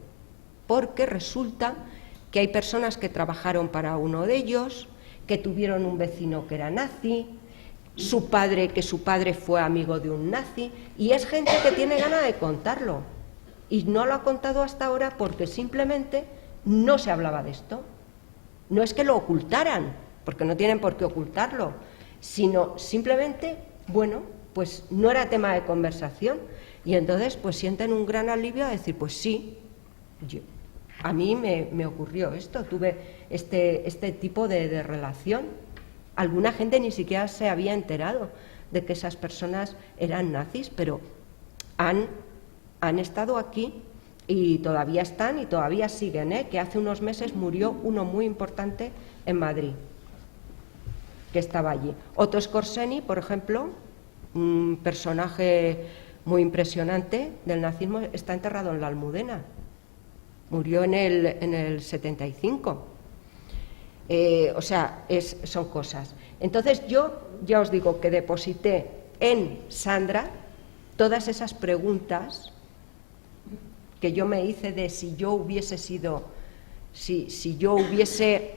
porque resulta que hay personas que trabajaron para uno de ellos, que tuvieron un vecino que era nazi, su padre fue amigo de un nazi, y es gente que tiene ganas de contarlo. Y no lo ha contado hasta ahora porque simplemente no se hablaba de esto. No es que lo ocultaran, porque no tienen por qué ocultarlo, sino simplemente, bueno, pues no era tema de conversación. Y entonces pues sienten un gran alivio a decir, pues sí, a mí me ocurrió esto, tuve este tipo de relación. Alguna gente ni siquiera se había enterado de que esas personas eran nazis, pero han estado aquí y todavía están y todavía siguen, que hace unos meses murió uno muy importante en Madrid, que estaba allí. Otto Skorzeny, por ejemplo, un personaje muy impresionante del nazismo, está enterrado en la Almudena. Murió en el 75. O sea, son cosas. Entonces yo ya os digo que deposité en Sandra todas esas preguntas que yo me hice de si yo hubiese sido, si yo hubiese,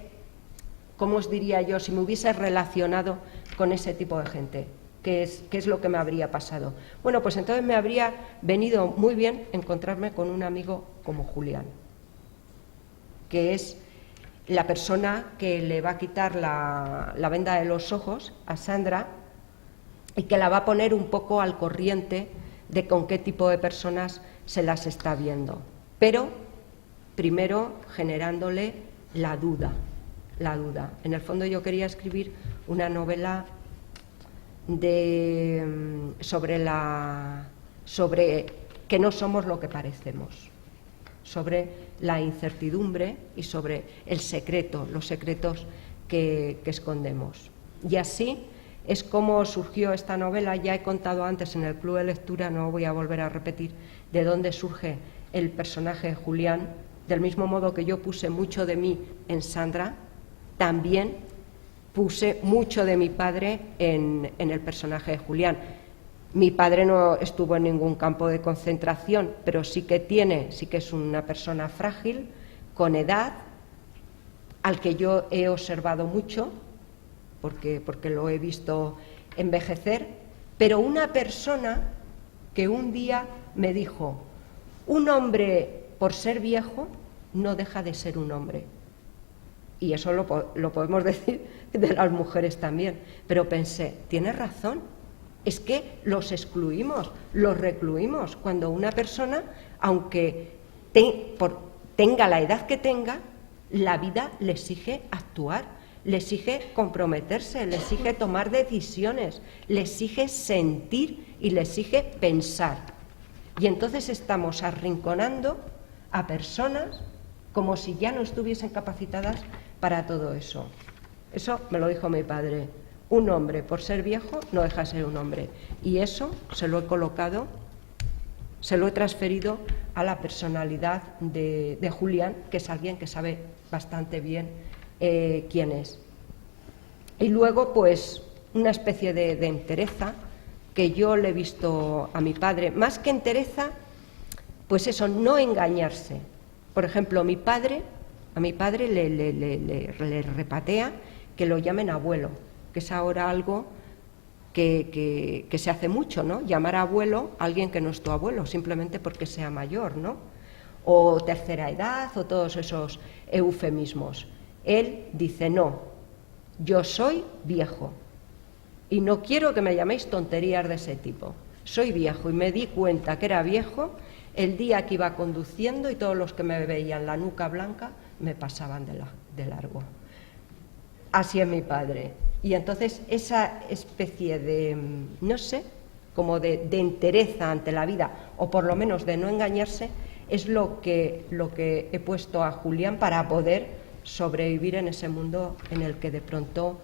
¿cómo os diría yo? Si me hubiese relacionado con ese tipo de gente, ¿qué es lo que me habría pasado? Bueno, pues entonces me habría venido muy bien encontrarme con un amigo como Julián, que es la persona que le va a quitar la venda de los ojos a Sandra y que la va a poner un poco al corriente de con qué tipo de personas se las está viendo, pero primero generándole la duda. En el fondo yo quería escribir una novela sobre que no somos lo que parecemos, sobre la incertidumbre y sobre el secreto, los secretos que escondemos. Y así es como surgió esta novela. Ya he contado antes en el Club de Lectura, no voy a volver a repetir de dónde surge el personaje de Julián. Del mismo modo que yo puse mucho de mí en Sandra, también puse mucho de mi padre en el personaje de Julián. Mi padre no estuvo en ningún campo de concentración, pero sí que es una persona frágil, con edad, al que yo he observado mucho, porque lo he visto envejecer, pero una persona que un día me dijo, un hombre por ser viejo no deja de ser un hombre. Y eso lo podemos decir de las mujeres también, pero pensé, tiene razón. Es que los excluimos, los recluimos, cuando una persona, aunque tenga la edad que tenga, la vida le exige actuar, le exige comprometerse, le exige tomar decisiones, le exige sentir y le exige pensar. Y entonces estamos arrinconando a personas como si ya no estuviesen capacitadas para todo eso. Eso me lo dijo mi padre. Un hombre, por ser viejo, no deja de ser un hombre. Y eso se lo he colocado, se lo he transferido a la personalidad de Julián, que es alguien que sabe bastante bien quién es. Y luego, pues, una especie de entereza que yo le he visto a mi padre. Más que entereza, pues eso, no engañarse. Por ejemplo, a mi padre le repatea que lo llamen abuelo, que es ahora algo que se hace mucho, ¿no? Llamar abuelo a alguien que no es tu abuelo, simplemente porque sea mayor, ¿no? O tercera edad, o todos esos eufemismos. Él dice, no, yo soy viejo y no quiero que me llaméis tonterías de ese tipo. Soy viejo y me di cuenta que era viejo el día que iba conduciendo y todos los que me veían la nuca blanca me pasaban de largo. Así es mi padre. Y entonces esa especie de, no sé, como de entereza ante la vida, o por lo menos de no engañarse, es lo que he puesto a Julián para poder sobrevivir en ese mundo en el que de pronto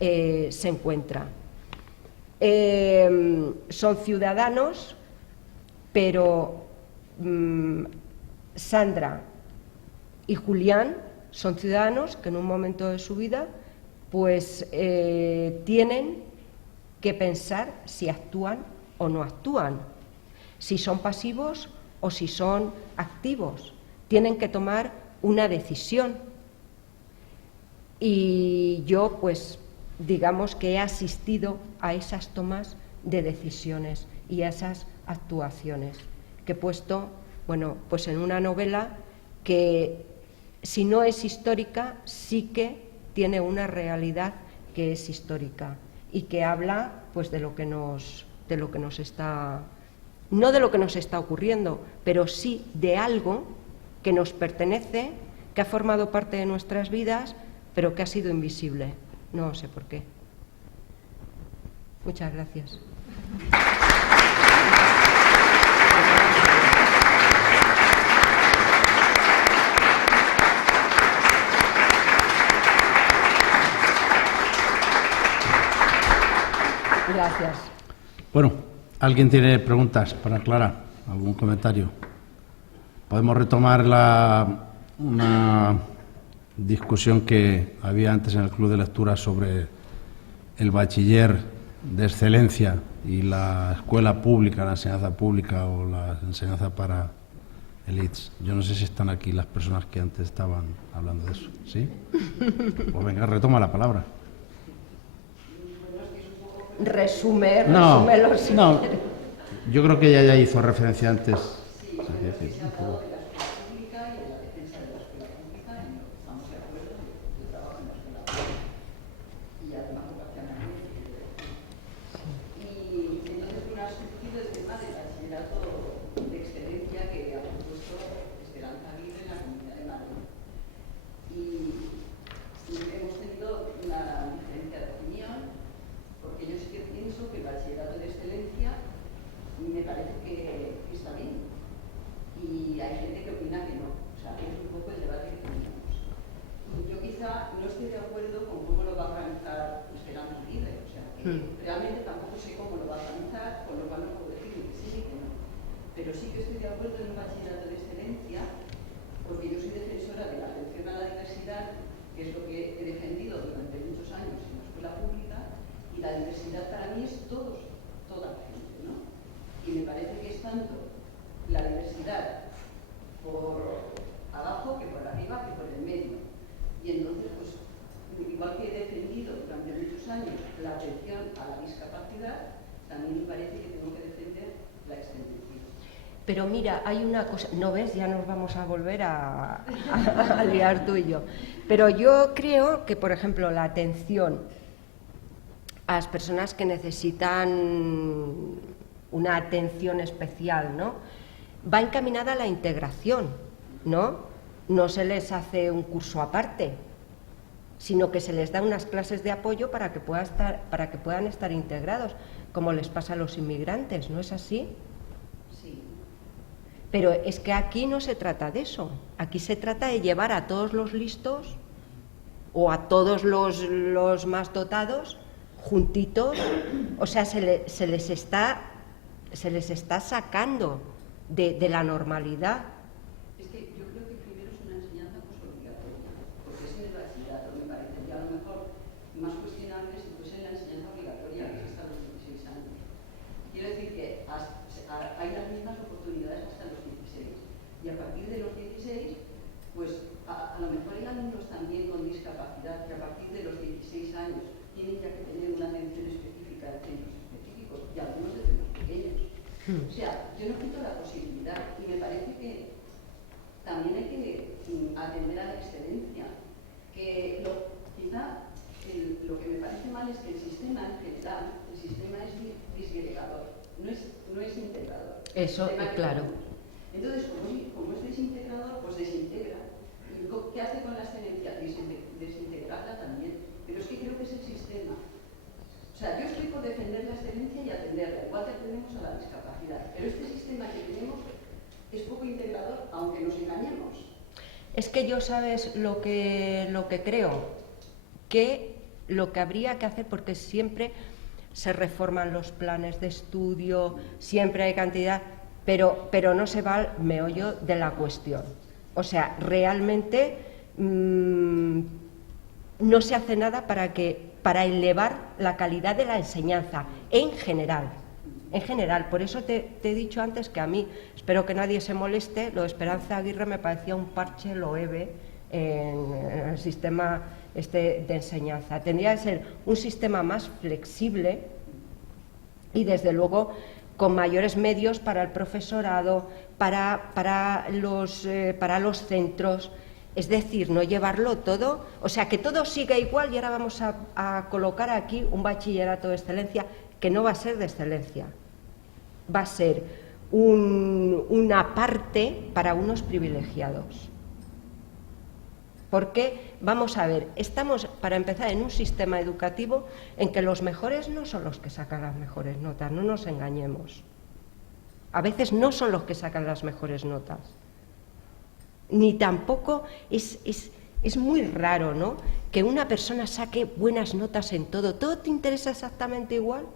se encuentra. Son ciudadanos, pero Sandra y Julián son ciudadanos que en un momento de su vida pues tienen que pensar si actúan o no actúan, si son pasivos o si son activos. Tienen que tomar una decisión. Y yo, pues, digamos que he asistido a esas tomas de decisiones y a esas actuaciones que he puesto, bueno, pues en una novela que, si no es histórica, sí que tiene una realidad que es histórica y que habla, pues, de lo que nos está, no de lo que nos está ocurriendo, pero sí de algo que nos pertenece, que ha formado parte de nuestras vidas, pero que ha sido invisible. No sé por qué. Muchas gracias. Gracias. Bueno, ¿alguien tiene preguntas para Clara? ¿Algún comentario? Podemos retomar una discusión que había antes en el Club de Lectura sobre el bachiller de excelencia y la escuela pública, la enseñanza pública o la enseñanza para elites. Yo no sé si están aquí las personas que antes estaban hablando de eso. ¿Sí? Pues venga, retoma la palabra. Resúmelo si no. quieres. Yo creo que ella ya hizo referencia antes. Sí, yo creo que se ha hablado de la escuela pública y de la defensa de la escuela pública, en lo que estamos de acuerdo, yo trabajo en la escuela pública y además vocacionalmente. Y entonces ha surgido el tema del bachillerato de excelencia que ha propuesto Esperanza Aguirre en la Comunidad de Madrid. Y hemos tenido una diferencia de opinión, porque yo sí que pienso que el bachillerato de excelencia me parece que está bien. Y hay gente que opina que no. O sea, que es un poco el debate que teníamos. Y yo quizá no estoy de acuerdo con cómo lo va a organizar Esperanza Aguirre. O sea, que realmente tampoco sé cómo lo va a organizar, con lo cual no puedo decir ni que sí ni que no. Pero sí que estoy de acuerdo en un bachillerato de excelencia, porque yo soy defensora de la atención a la diversidad, que es lo que he defendido durante muchos años en la escuela pública, y la diversidad para mí es toda la gente, ¿no? Y me parece que es tanto la diversidad por abajo que por arriba que por el medio. Y entonces, pues, igual que he defendido durante muchos años la atención a la discapacidad, también me parece que tengo que defender la extensión. Pero mira, hay una cosa, ¿no ves? Ya nos vamos a volver a liar tú y yo. Pero yo creo que, por ejemplo, la atención a las personas que necesitan una atención especial, ¿no?, va encaminada a la integración, ¿no? No se les hace un curso aparte, sino que se les da unas clases de apoyo para que puedan estar integrados, como les pasa a los inmigrantes, ¿no es así? Sí. Pero es que aquí no se trata de eso. Aquí se trata de llevar a todos los listos o a todos los más dotados juntitos. O sea, se les está sacando de la normalidad. Es que yo creo que primero es una enseñanza obligatoria, porque es en el bachillerato, me parece, y a lo mejor más cuestionable si fuese en la enseñanza obligatoria, que es hasta los 16 años. Quiero decir que hay las mismas oportunidades hasta los 16, y a partir de los 16, pues a lo mejor hay alumnos también con discapacidad que a partir de los 16 años tienen ya que tener una atención específica de centros específicos, y algunos de centros pequeños. O sea, yo no quito la posibilidad, y me parece que también hay que atender a la excelencia. Que quizá lo que me parece mal es que el sistema en general, el sistema es disgregador, no es integrador. Eso, claro. Entonces, como es desintegrador, pues desintegra. ¿Y qué hace con la excelencia? Desintegrarla también. Pero es que creo que es el sistema Es que yo, ¿sabes lo que creo? Que lo que habría que hacer, porque siempre se reforman los planes de estudio, siempre hay cantidad, pero no se va al meollo de la cuestión. O sea, realmente no se hace nada para elevar la calidad de la enseñanza en general. En general, por eso te he dicho antes que a mí, espero que nadie se moleste, lo de Esperanza Aguirre me parecía un parche loeve en el sistema de enseñanza. Tendría que ser un sistema más flexible y, desde luego, con mayores medios para el profesorado, para los centros, es decir, no llevarlo todo, o sea, que todo siga igual y ahora vamos a colocar aquí un bachillerato de excelencia que no va a ser de excelencia. Va a ser una parte para unos privilegiados. Porque, vamos a ver, estamos, para empezar, en un sistema educativo en que los mejores no son los que sacan las mejores notas, no nos engañemos. A veces no son los que sacan las mejores notas. Ni tampoco es muy raro, ¿no?, que una persona saque buenas notas en todo. ¿Todo te interesa exactamente igual?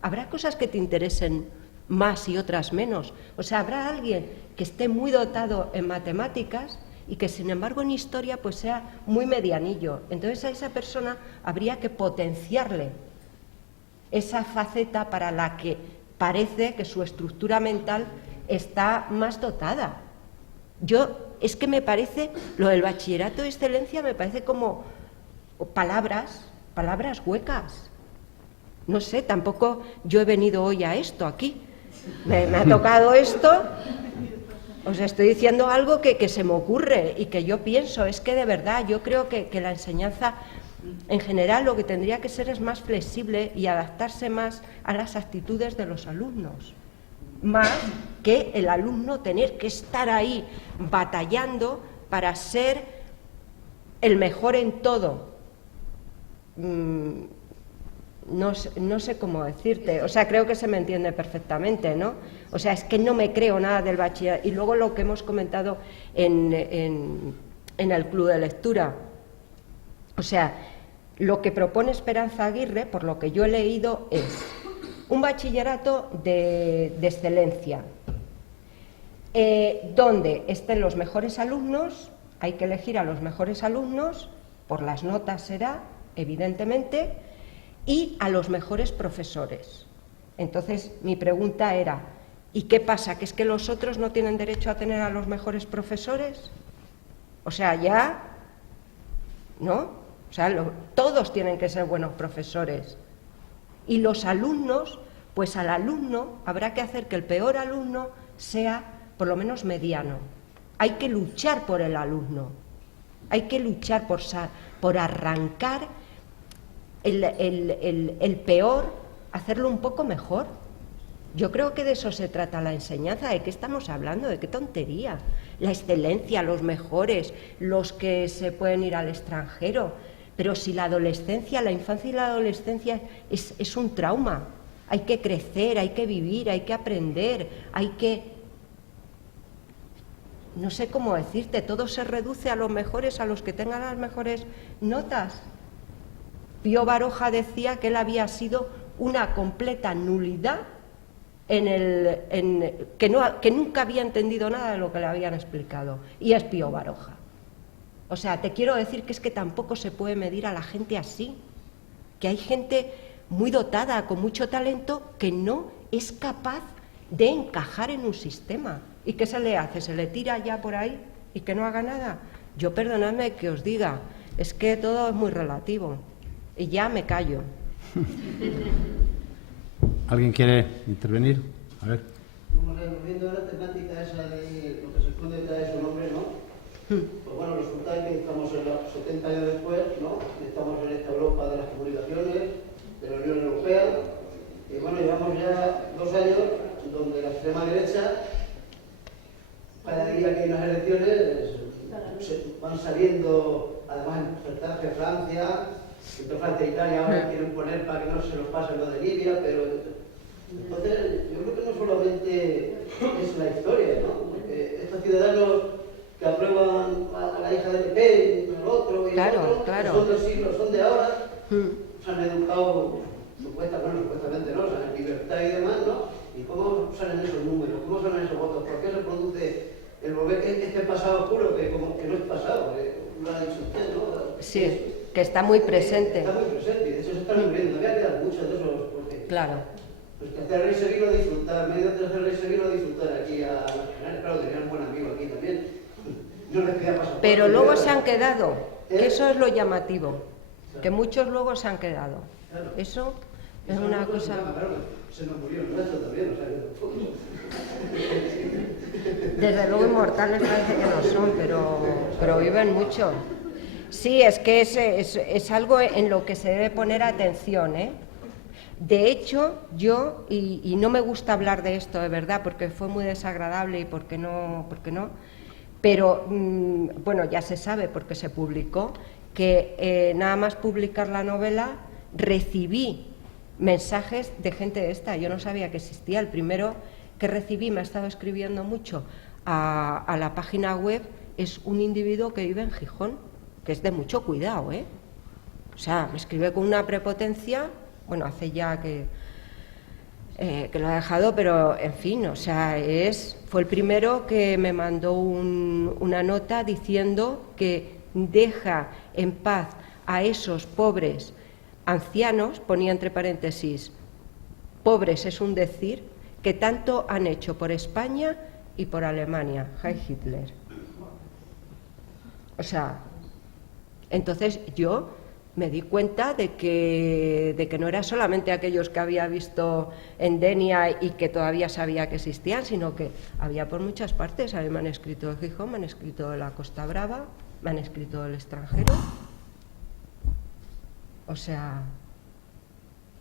Habrá cosas que te interesen más y otras menos. O sea, habrá alguien que esté muy dotado en matemáticas y que, sin embargo, en historia pues sea muy medianillo. Entonces, a esa persona habría que potenciarle esa faceta para la que parece que su estructura mental está más dotada. Es que me parece, lo del bachillerato de excelencia me parece como palabras huecas. No sé, tampoco yo he venido hoy a esto aquí. Me ha tocado esto, os estoy diciendo algo que se me ocurre y que yo pienso. Es que, de verdad, yo creo que la enseñanza en general lo que tendría que ser es más flexible y adaptarse más a las actitudes de los alumnos, más que el alumno tener que estar ahí batallando para ser el mejor en todo. No sé cómo decirte, o sea, creo que se me entiende perfectamente, ¿no? O sea, es que no me creo nada del bachillerato. Y luego lo que hemos comentado en el club de lectura. O sea, lo que propone Esperanza Aguirre, por lo que yo he leído, es un bachillerato de excelencia, donde estén los mejores alumnos. Hay que elegir a los mejores alumnos, por las notas será, evidentemente, y a los mejores profesores. Entonces, mi pregunta era, ¿y qué pasa? ¿Que es que los otros no tienen derecho a tener a los mejores profesores? O sea, ya, ¿no? O sea, todos tienen que ser buenos profesores. Y los alumnos, pues al alumno habrá que hacer que el peor alumno sea por lo menos mediano. Hay que luchar por el alumno. Hay que luchar por arrancar el peor, hacerlo un poco mejor. Yo creo que de eso se trata la enseñanza. ¿De qué estamos hablando? ¿De qué tontería? La excelencia, los mejores, los que se pueden ir al extranjero. Pero si la adolescencia, la infancia y la adolescencia es un trauma. Hay que crecer, hay que vivir, hay que aprender, hay que... No sé cómo decirte, todo se reduce a los mejores, a los que tengan las mejores notas. Pío Baroja decía que él había sido una completa nulidad que nunca había entendido nada de lo que le habían explicado. Y es Pío Baroja. O sea, te quiero decir que es que tampoco se puede medir a la gente así. Que hay gente muy dotada, con mucho talento, que no es capaz de encajar en un sistema. ¿Y qué se le hace? ¿Se le tira ya por ahí y que no haga nada? Yo, perdonadme que os diga, es que todo es muy relativo. Y ya me callo. ¿Alguien quiere intervenir? A ver. Volviendo a la temática esa de lo que se esconde detrás de su nombre, ¿no? Pues bueno, resulta que estamos en los 70 años después, ¿no? Estamos en esta Europa de las comunicaciones, de la Unión Europea, y bueno, llevamos ya 2 años donde la extrema derecha, cada día que hay unas elecciones, van saliendo, además en porcentaje Francia, entre Francia e Italia ahora quieren poner para que no se nos pase lo de Libia, pero entonces yo creo que no solamente es la historia, ¿no? Porque estos ciudadanos que que aprueban a la hija de Le Pen, al otro y Claro, al otro, claro. que son del siglo, son de ahora, se han educado supuestamente, ¿no? O sea, en libertad y demás, ¿no? ¿Y cómo salen esos números? ¿Cómo salen esos votos? ¿Por qué se produce el volver este pasado oscuro que no es pasado? Lo ha dicho usted, ¿no? Sí, que está muy presente. Está muy presente, y de hecho se están muriendo. Todavía quedan muchos de esos, porque... Claro. Pues que hacer rey se vino a disfrutar, medio de hacer rey se vino a disfrutar aquí a Nacional. Claro, tenía un buen amigo aquí también. No les pedía pasaporte. Pero luego se han quedado, que eso es lo llamativo, que muchos luego se han quedado. Eso es una cosa... Claro, se nos murió el nuestro también, o sea que tampoco. Desde luego inmortales parece que no son, pero viven mucho. Sí, es que es algo en lo que se debe poner atención, ¿eh? De hecho, yo, y no me gusta hablar de esto, de verdad, porque fue muy desagradable y porque no, pero bueno, ya se sabe porque se publicó, que nada más publicar la novela recibí mensajes de gente de esta, yo no sabía que existía. El primero que recibí, me ha estado escribiendo mucho a la página web, es un individuo que vive en Gijón, que es de mucho cuidado, ¿eh? O sea, me escribe con una prepotencia, bueno, hace ya que lo ha dejado, pero en fin, o sea, fue el primero que me mandó una nota diciendo que deja en paz a esos pobres ancianos, ponía entre paréntesis, pobres es un decir, que tanto han hecho por España y por Alemania, Heil Hitler. O sea, entonces yo me di cuenta de que no era solamente aquellos que había visto en Denia y que todavía sabía que existían, sino que había por muchas partes. A mí me han escrito de Gijón, me han escrito de la Costa Brava, me han escrito del extranjero. O sea,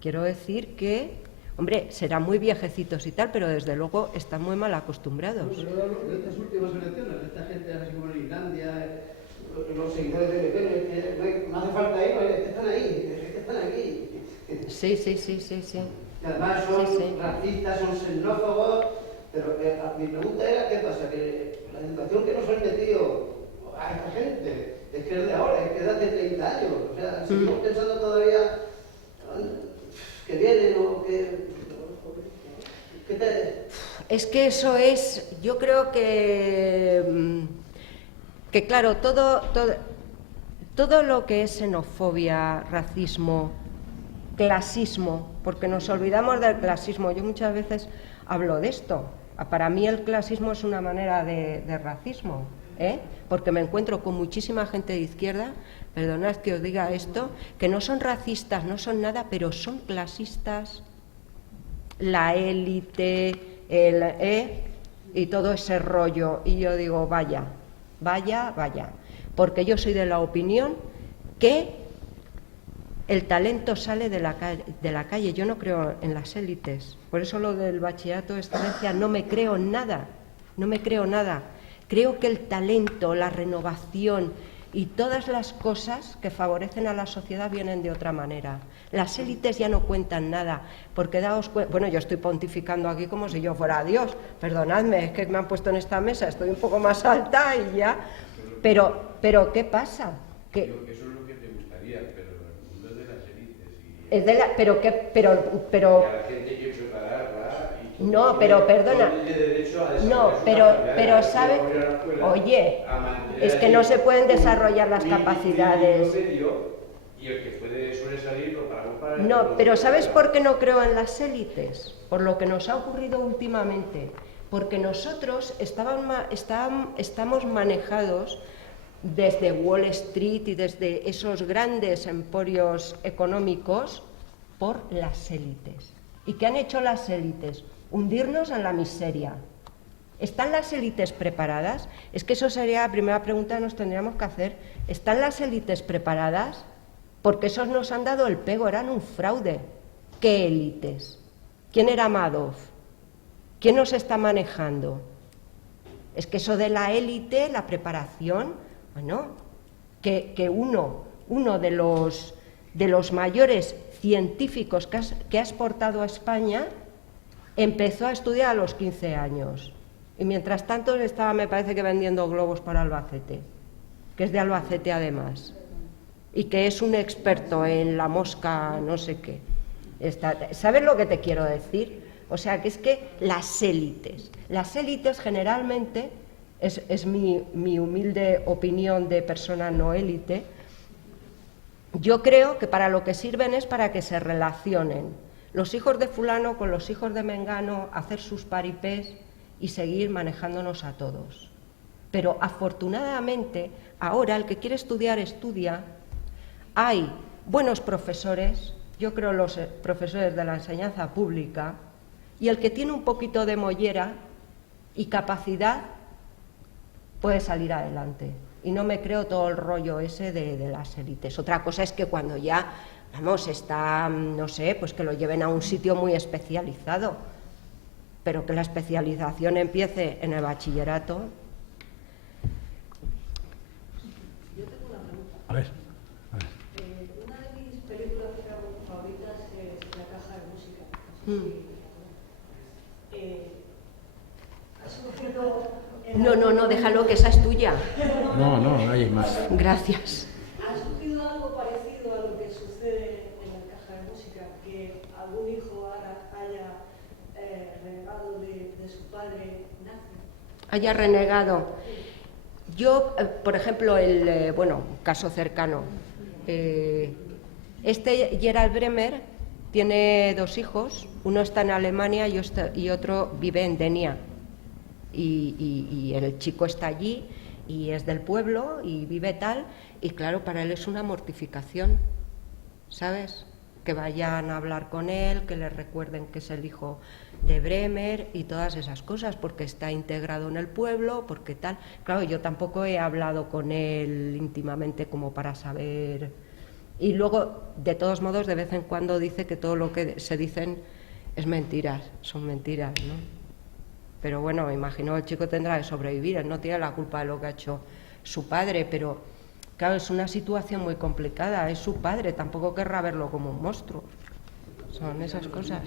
quiero decir que, hombre, serán muy viejecitos y tal, pero desde luego están muy mal acostumbrados. De estas últimas elecciones, de esta gente así como en Islandia, los seguidores de Le Pen, no hace falta ir, están ahí, están aquí. Sí. Y además son racistas, son xenófobos, pero mi pregunta era, ¿qué pasa? Que la educación que nos han metido a esta gente es que es de ahora, es que es de hace 30 años. O sea, seguimos pensando todavía que vienen o que... Es que eso es, yo creo que claro, todo lo que es xenofobia, racismo, clasismo, porque nos olvidamos del clasismo. Yo muchas veces hablo de esto. Para mí el clasismo es una manera de racismo, ¿eh? Porque me encuentro con muchísima gente de izquierda, perdonad que os diga esto, que no son racistas, no son nada, pero son clasistas, la élite, y todo ese rollo. Y yo digo, vaya, porque yo soy de la opinión que el talento sale de la calle. Yo no creo en las élites. Por eso lo del bachillerato de excelencia no me creo nada. Creo que el talento, la renovación y todas las cosas que favorecen a la sociedad vienen de otra manera. Las élites ya no cuentan nada, porque daos cuenta, bueno, yo estoy pontificando aquí como si yo fuera Dios, perdonadme, es que me han puesto en esta mesa, estoy un poco más alta y ya, pero ¿qué pasa? Que eso es lo que te gustaría, pero el mundo es de las élites. Es de la, pero que a la gente hay que prepararla. Y no, pero perdona. No, pero ¿sabe? Oye, es que no se pueden desarrollar las capacidades. Y el que puede sobresalir lo para No, pero ¿sabes por qué no creo en las élites? Por lo que nos ha ocurrido últimamente. Porque nosotros estamos manejados desde Wall Street y desde esos grandes emporios económicos por las élites. ¿Y qué han hecho las élites? Hundirnos en la miseria. ¿Están las élites preparadas? Es que eso sería la primera pregunta que nos tendríamos que hacer. ¿Están las élites preparadas? Porque esos nos han dado el pego, eran un fraude. ¿Qué élites? ¿Quién era Madoff? ¿Quién nos está manejando? Es que eso de la élite, la preparación, bueno, que uno de los mayores científicos que ha exportado a España empezó a estudiar a los 15 años. Y mientras tanto estaba, me parece que vendiendo globos para Albacete, que es de Albacete además, y que es un experto en la mosca no sé qué. ¿Sabes lo que te quiero decir? O sea, que es que las élites generalmente, es mi humilde opinión de persona no élite, yo creo que para lo que sirven es para que se relacionen los hijos de fulano con los hijos de mengano, hacer sus paripés y seguir manejándonos a todos. Pero afortunadamente, ahora el que quiere estudiar, estudia. Hay buenos profesores, yo creo los profesores de la enseñanza pública, y el que tiene un poquito de mollera y capacidad puede salir adelante. Y no me creo todo el rollo ese de las élites. Otra cosa es que cuando ya, vamos, está, no sé, pues que lo lleven a un sitio muy especializado, pero que la especialización empiece en el bachillerato. Yo tengo una pregunta. A ver. Una de mis películas favoritas es La caja de música. ¿Ha surgido... No, déjalo, que esa es tuya. No hay más. Gracias. ¿Ha surgido algo parecido a lo que sucede en La caja de música? Que algún hijo ahora haya renegado de su padre nazi. Haya renegado. Yo, por ejemplo, caso cercano. Gerald Bremer tiene 2 hijos, uno está en Alemania y otro vive en Denia. Y el chico está allí y es del pueblo y vive tal, y claro, para él es una mortificación, ¿sabes? Que vayan a hablar con él, que le recuerden que es el hijo de Bremer y todas esas cosas, porque está integrado en el pueblo, porque tal. Claro, yo tampoco he hablado con él íntimamente como para saber. Y luego, de todos modos, de vez en cuando dice que todo lo que se dicen es mentiras, son mentiras, ¿no? Pero bueno, me imagino que el chico tendrá que sobrevivir, él no tiene la culpa de lo que ha hecho su padre, pero claro, es una situación muy complicada, es su padre, tampoco querrá verlo como un monstruo. Son esas cosas.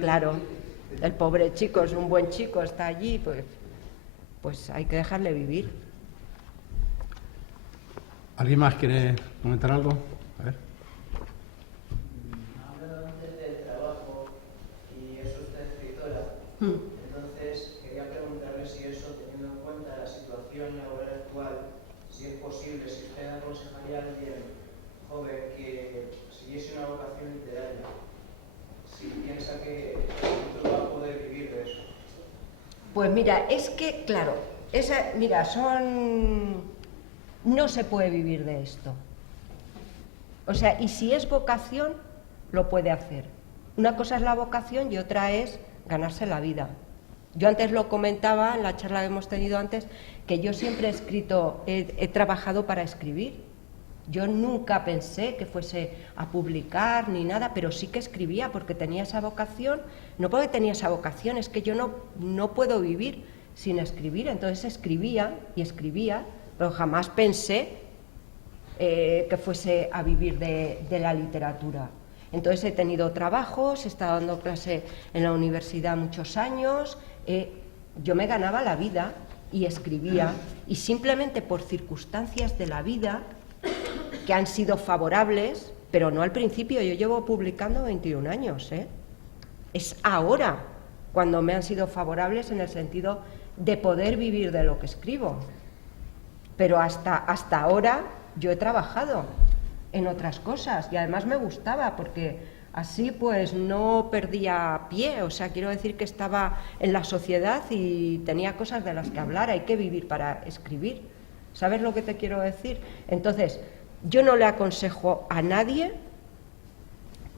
Claro, el pobre chico es un buen chico, está allí, pues hay que dejarle vivir. ¿Alguien más quiere comentar algo? A ver. Hablando antes del trabajo y es usted escritora, entonces quería preguntarle si eso, teniendo en cuenta la situación laboral actual, si es posible, si usted aconsejaría a alguien joven que siguiese una vocación literaria, si piensa que el futuro va a poder vivir de eso. Pues mira, es que, claro, no se puede vivir de esto. O sea, y si es vocación, lo puede hacer. Una cosa es la vocación y otra es ganarse la vida. Yo antes lo comentaba en la charla que hemos tenido antes, que yo siempre he trabajado para escribir. Yo nunca pensé que fuese a publicar ni nada, pero sí que escribía porque tenía esa vocación. No porque tenía esa vocación, es que yo no puedo vivir sin escribir. Entonces escribía y escribía, pero jamás pensé que fuese a vivir de la literatura. Entonces he tenido trabajos, he estado dando clase en la universidad muchos años, yo me ganaba la vida y escribía, y simplemente por circunstancias de la vida que han sido favorables, pero no al principio. Yo llevo publicando 21 años, Es ahora cuando me han sido favorables en el sentido de poder vivir de lo que escribo. Pero hasta ahora yo he trabajado en otras cosas y además me gustaba porque así pues no perdía pie, o sea, quiero decir que estaba en la sociedad y tenía cosas de las que hablar. Hay que vivir para escribir, ¿sabes lo que te quiero decir? Entonces, yo no le aconsejo a nadie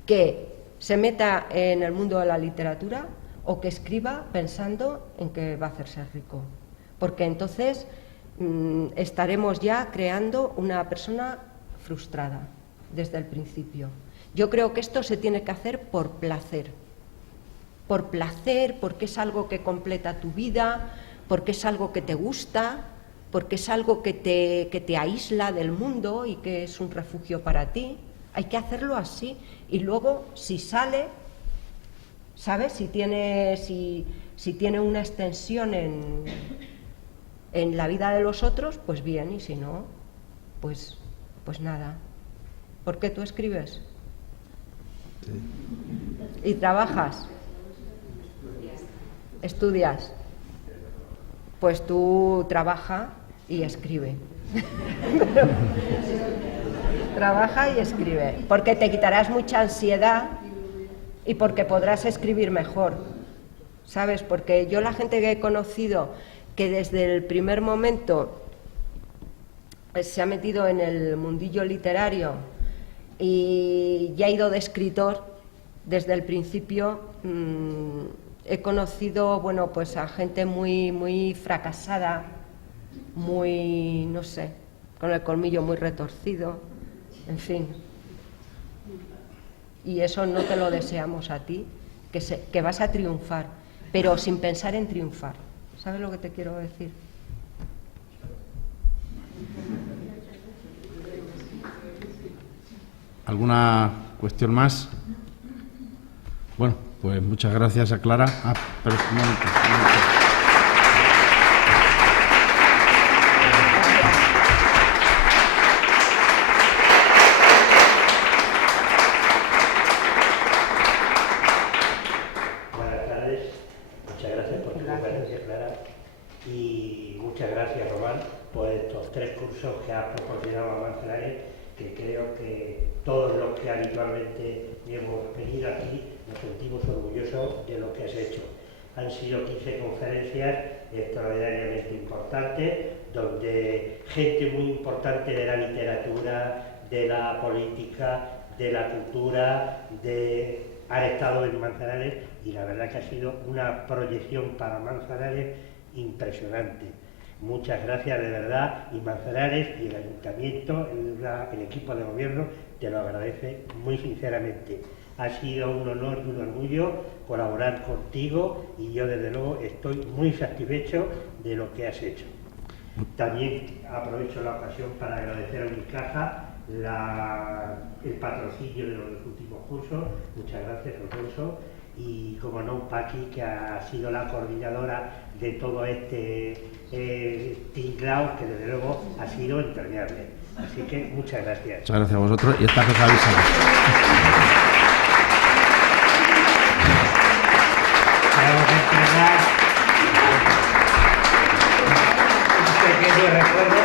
que se meta en el mundo de la literatura o que escriba pensando en que va a hacerse rico, porque entonces estaremos ya creando una persona frustrada desde el principio. Yo creo que esto se tiene que hacer por placer, porque es algo que completa tu vida, porque es algo que te gusta, porque es algo que te aísla del mundo y que es un refugio para ti. Hay que hacerlo así y luego si sale, ¿sabes? Si Si tiene una extensión en la vida de los otros, pues bien, y si no, pues nada. ¿Por qué tú escribes? Sí. ¿Y trabajas? ¿Estudias? Pues tú trabaja y escribe. Trabaja y escribe, porque te quitarás mucha ansiedad y porque podrás escribir mejor, ¿sabes? Porque yo la gente que he conocido que desde el primer momento se ha metido en el mundillo literario y ya ha ido de escritor desde el principio, he conocido, bueno, pues a gente muy fracasada, muy, no sé, con el colmillo muy retorcido, en fin. Y eso no te lo deseamos a ti, que vas a triunfar, pero sin pensar en triunfar. ¿Sabes lo que te quiero decir? ¿Alguna cuestión más? Bueno, pues muchas gracias a Clara. Pero un momento. Buenas tardes, muchas gracias por tu conferencia, Clara, y muchas gracias, Román, por estos 3 cursos que has proporcionado a Manzanares, que creo que todos los que habitualmente hemos venido aquí nos sentimos orgullosos de lo que has hecho. Han sido 15 conferencias extraordinariamente importantes, donde gente muy importante de la literatura, de la política, de la cultura, han estado en Manzanares, y la verdad que ha sido una proyección para Manzanares impresionante. Muchas gracias de verdad, y Manzanares y el Ayuntamiento, el equipo de gobierno, te lo agradece muy sinceramente. Ha sido un honor y un orgullo colaborar contigo, y yo desde luego estoy muy satisfecho de lo que has hecho. También aprovecho la ocasión para agradecer a Unicaja el patrocinio de los últimos cursos. Muchas gracias, Alfonso. Y como no, Paqui, que ha sido la coordinadora de todo este tinglao, que desde luego ha sido entrañable. Así que muchas gracias. Muchas gracias a vosotros, y esta cosa avisada. Vamos a entregar un pequeño recuerdo.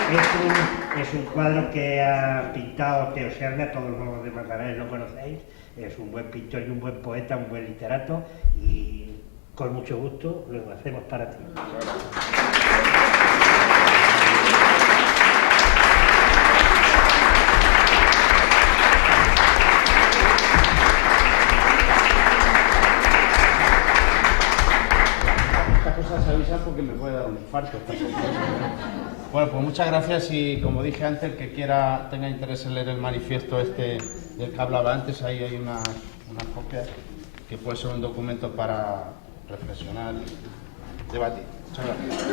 Es un cuadro que ha pintado Teo Serna, todos los de Manzanares lo conocéis. Es un buen pintor y un buen poeta, un buen literato, y con mucho gusto lo hacemos para ti. Estas cosas se avisan porque me puede dar un infarto. Bueno, pues muchas gracias, y como dije antes, el que tenga interés en leer el manifiesto del que hablaba antes, ahí hay una copia que puede ser un documento para reflexionar y debatir. Muchas gracias.